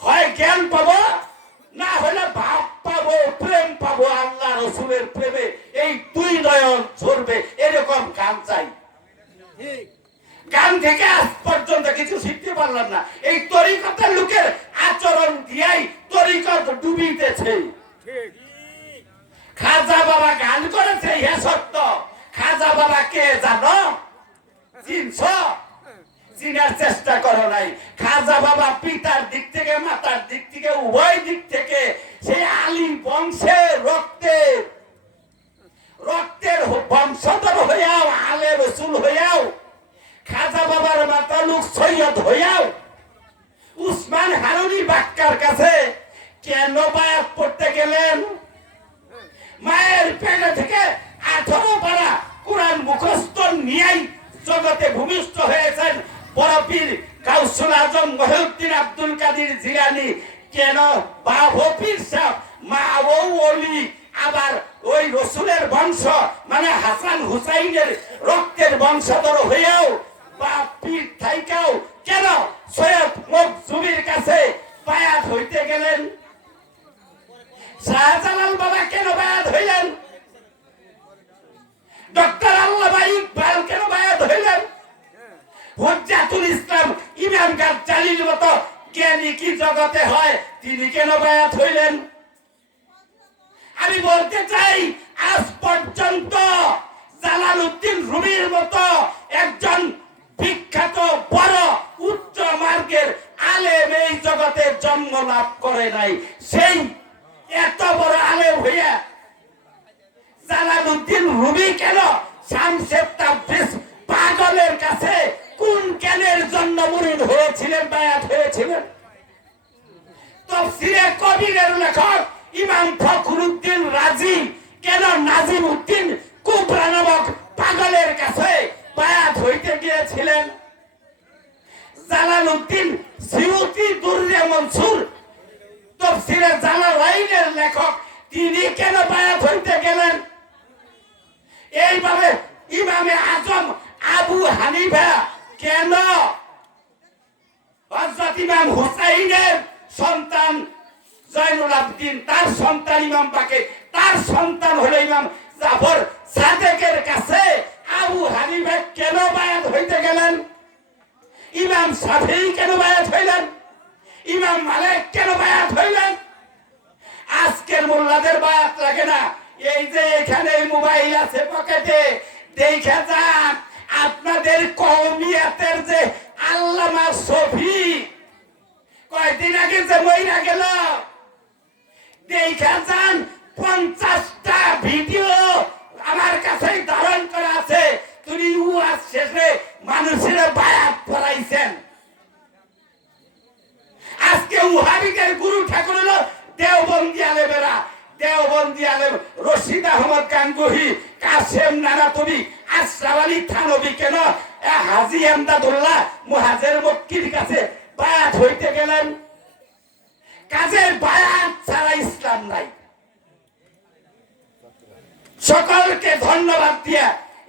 হয় জ্ঞান পাবো না হলে ভাব পাবো প্রেম পাবো আল্লাহ রাসূলের প্রেমে এই দুই নয়ন ঝরবে এরকম গান চাই গান থেকে আজ পর্যন্ত কিছু শিখতে পারলাম না এই তরিকতের লোকের আচরণ দিয়াই তরিকত ডুবিতেছে খাজা বাবা গান করেছে ইহা সত্য খাজা বাবা কে জানো চিনছো চিনার চেষ্টা করো নাই খাজা বাবা পিতার দিক থেকে মাতার দিক থেকে উভয় দিক থেকে সেই আলী বংশের রক্তের বংশধর হইয়াও আলে রসুল হইয়াও খাজা বাবার মাতা লোক সৈয়দ হইয়াও উসমান হারুনি বাক্কার কাছে কেন বায়াত পড়তে গেলেন মায়ের পেটে থেকে 18 পারা কোরআন মুখস্থ নিয়েই জগতে ভূমিষ্ঠ হয়েছেন বড় পীর গাউসুল আজম মহিউদ্দিন আব্দুল কাদের জিলানী কেন বাবা পীর সাহেব মা ওলি আবার ওই রাসূলের বংশ মানে হাসান হুসাইনের রক্তের বংশধর হয়েও বা পীর থাইকাও কেন সৈয়দ মখজুমির কাছে বায়াত হইতে গেলেন শাহজালাল বাবা কেন বায়াত হইলেন ডক্টর আল্লামা ইকবাল কেন বায়াত হইলেন হুজ্জাতুল ইসলাম ইমাম গাজ্জালির মতো জ্ঞানী কি জগতে হয় তিনি কেন বায়াত হইলেন আমি বলতে চাই আজ পর্যন্ত জালালউদ্দিন রুমির মতো একজন বিখ্যাত বড় উচ্চ মার্গের আলেম এই জগতে জন্ম লাভ করে নাই সেই এত বড় আলেম হইয়া জালালউদ্দিন রুমি কেন শামসুদ তাবরিজ পাগলের কাছে কোন জ্ঞানের জন্য মুরিদ হয়েছিলেন বায়াত হয়েছিলেন তাফসীরে কবিরের লেখক ইমাম ফখরুদ্দিন রাজি কেন নাজিম উদ্দিন কুবরা নামক পাগলের কাছে বায়াত হইতে গিয়েছিলেন জালালউদ্দিন সিউতি দুররে মনসুর তাফসীরে জালালাইন কেন বায়াত হইতে গেলেন? এইভাবে ইমামে আজম আবু হানিফা কেন হযরত ইমাম হুসাইনের সন্তান জয়নুল আবদিন, তার সন্তান ইমাম বাকে, তার সন্তান হলো ইমাম জাফর সাদেকের কাছে আবু হানিফা কেন বায়াত হইতে গেলেন? ইমাম শাফিঈ কেন বায়াত হইলেন? ইমাম মালিক কেন বায়াত হইলেন? আজকের মোল্লাদের বায়াত লাগে না। এই যে এখানে মোবাইল আছে পকেটে, দেখে যান আপনাদের কওমিয়াতের যে আল্লামা শফি কয়দিন আগে যে মইরা গেল, দেখে যান 50টা ভিডিও আমার কাছে ধারণ করা আছে। তিনি ওয়াজ শেষে মানুষের বায়াত করাইছেন। আজকে ওহাবিদের গুরু ঠাকুর হলো দেওবন্দি আলেমেরা, দেওবন্দি আলেম রশিদ আহমদ গাঙ্গুহি, কাসেম নানাতবি, আশরাফ আলী থানবী কেন হাজী আমদাদুল্লাহ মুহাজির মক্কির কাছে বায়াত হইতে গেলেন? কাজের বায়াত ছাড়া ইসলাম নাই। সকলকে ধন্যবাদ দিয়া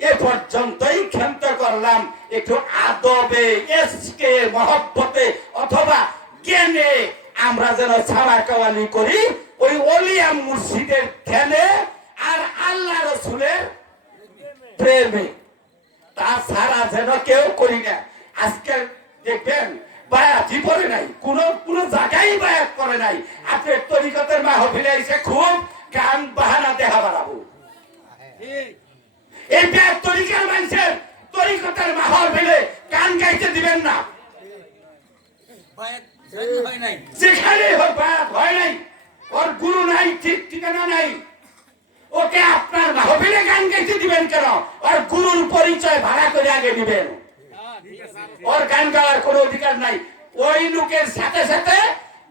এ পর্যন্তই ক্ষান্ত করলাম। একটু আদবে, এসকে, মহব্বতে অথবা জ্ঞানে আমরা যেন ছাড়া কাওয়ালি করি ওই ওলিয়া মুর্শিদের ধ্যানে আর আল্লাহ রসুলের প্রেমে, তাছাড়া যেন কেউ করি না। আজকে দেখবেন বায়াতই করে নাই, কোন জায়গায় বায়াত করে নাই। আপনার তরিকতের মাহফিলে এসে খুব গান বাহানা দেখা বাড়াবো। এই ব্যাগ তরিকার মানুষের তরিকতের মাহফিলে গান গাইতে দিবেন না। যেখানে বায়াত হয় নাই, ওর গুরু নাই, ঠিক ঠিকানা নাই, ওকে আপনার মাহফিলে গান গাইতে দিবেন কেন? ওর গুরুর পরিচয় ভাড়া করে আগে দিবেন। ওর গান গাওয়ার কোনো অধিকার নাই। ওই লোকের সাথে সাথে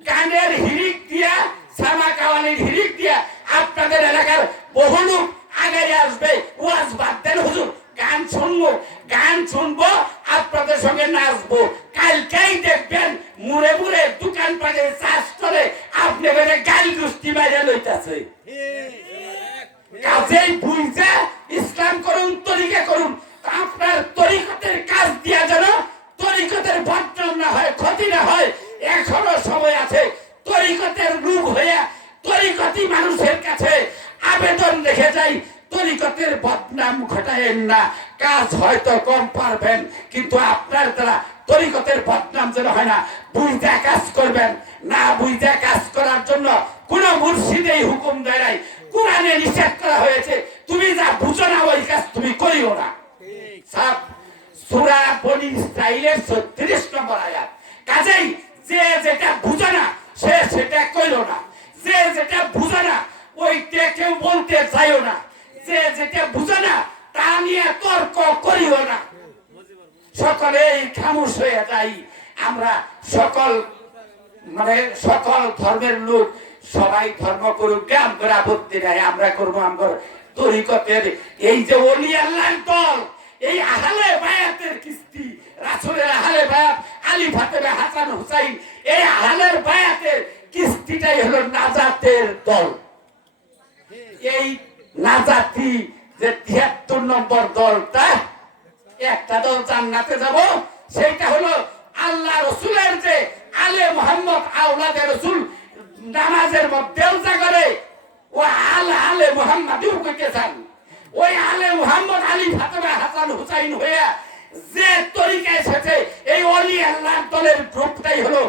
গানের হিরিক দিয়া, সামা কাওয়ালির হিরিক দিয়া আপনাদের এলাকার বহু লোক আগে আসবে। ওয়াজ বাদ দেন হুজুর, গান শুনবো, গান শুনবো, আপনাদের সঙ্গে নাচবো। কালকেই দেখবেন মুড়ে মুড়ে দোকান পাটে চাষ করে আপনি বেড়ে গাল গুষ্টি বাইরে লইতেছে। কাজেই বুঝে ইসলাম করুন, তরিকা করুন। আপনার তরিকতের কাজ দিয়া যেন তরিকতের বদনাম না হয়, ক্ষতি না হয়, এখনো সময় আছে। তরিকতের রূপ হইয়া তরিকতি মানুষের কাছে আবেদন রেখে যাই, তরিকতের বদনাম ঘটায়েন না। কাজ হয়তো কম পারবেন, কিন্তু আপনার দ্বারা তরিকতের বদনাম যেন হয় না। বুঝা কাজ করবেন, না বুঝা কাজ করার জন্য কোন মুর্শিদেই হুকুম দেয় নাই। কোরআনে নিষেধ করা হয়েছে, তুমি যা বুঝো না ওই কাজ তুমি করিও না। সূরা বনী ইসরাঈলের ৩৬ নম্বর আয়াত। কাজেই যে যেটা বুঝো না সে সেটা কইলো না, যে যেটা বুঝো না ওইটা কেউ বলতে চাইও না, যে যেটা বুঝো না তা নিয়ে তর্ক করিও না। সকলেই খামোশ হয়ে যাই। আমরা সকল সকল ধর্মের লোক সবাই ধর্ম করুক, গ্রাম করে আপত্তি নাই। আমরা করবো আমার তরিকতের এই যে ওলি আল্লাহর দল, এই আহলে বায়াতের কিস্তি, রাসূলের আহলে বায়াত আলী ফাতেমা হাসান হুসাইন, এই আহলের বায়াতের কিস্তিটাই হলো নাজাতের দল। এই নাজাতি যে ৭৩ নম্বর দলটা, একটা দল জান্নাতে যাব, সেইটা হলো আল্লাহ রসুলের যে আলে মুহাম্মদ আওলাদে রসুল নামাজের মধ্যেও যা করে ও আলে মুহাম্মাদিও কইতে চান। ওই আলে মুহাম্মদ আলী ফাতেমা হাসান হুসাইন হইয়া যে তরিকা এসেছে, এই ওলি আল্লাহ দলের গ্রুপটাই হলো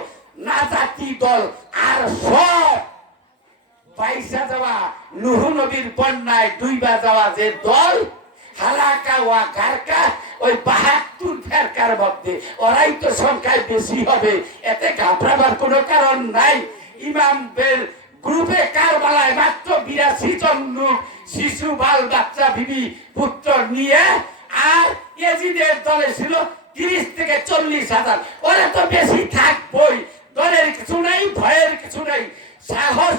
নাজাতি দল। আর সব পয়সা যাওয়া নূহ নবীর বন্যায় ডুইবা যাওয়া যে দল হালাকা ওয়া গারকা, ওই ৭২ ফেরকার মধ্যে ওরাই তো সংখ্যায় বেশি হবে, এতে ঘাবড়াবার কোনো কারণ নাই। ইমামদের গ্রুপে কারবালায় মাত্র ৮২ জন লোক, শিশু বাল বাচ্চা বিবি পুত্র নিয়ে, আর ইয়াজিদের দলে ছিল ৩০ থেকে ৪০,০০০। ওরা তো বেশি থাকবই, দলের কিছু নাই, ভয়ের কিছু নাই। সাহস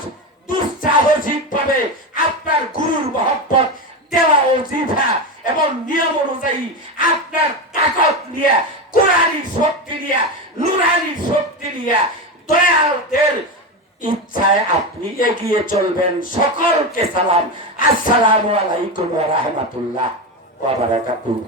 দুঃসাহসিক ভাবে আপনার গুরুর মহব্বত দেওয়া ওজিফা এবং নিয়ম অনুযায়ী আপনার তাকত নিয়ে, কোরআনী শক্তি নিয়ে, নুরানি শক্তি নিয়ে, দয়ালদের ইচ্ছায় আপনি এগিয়ে চলবেন। সকলকে সালাম, আসসালামু আলাইকুম ওয়া রাহমাতুল্লাহ ওয়া বারাকাতুহু।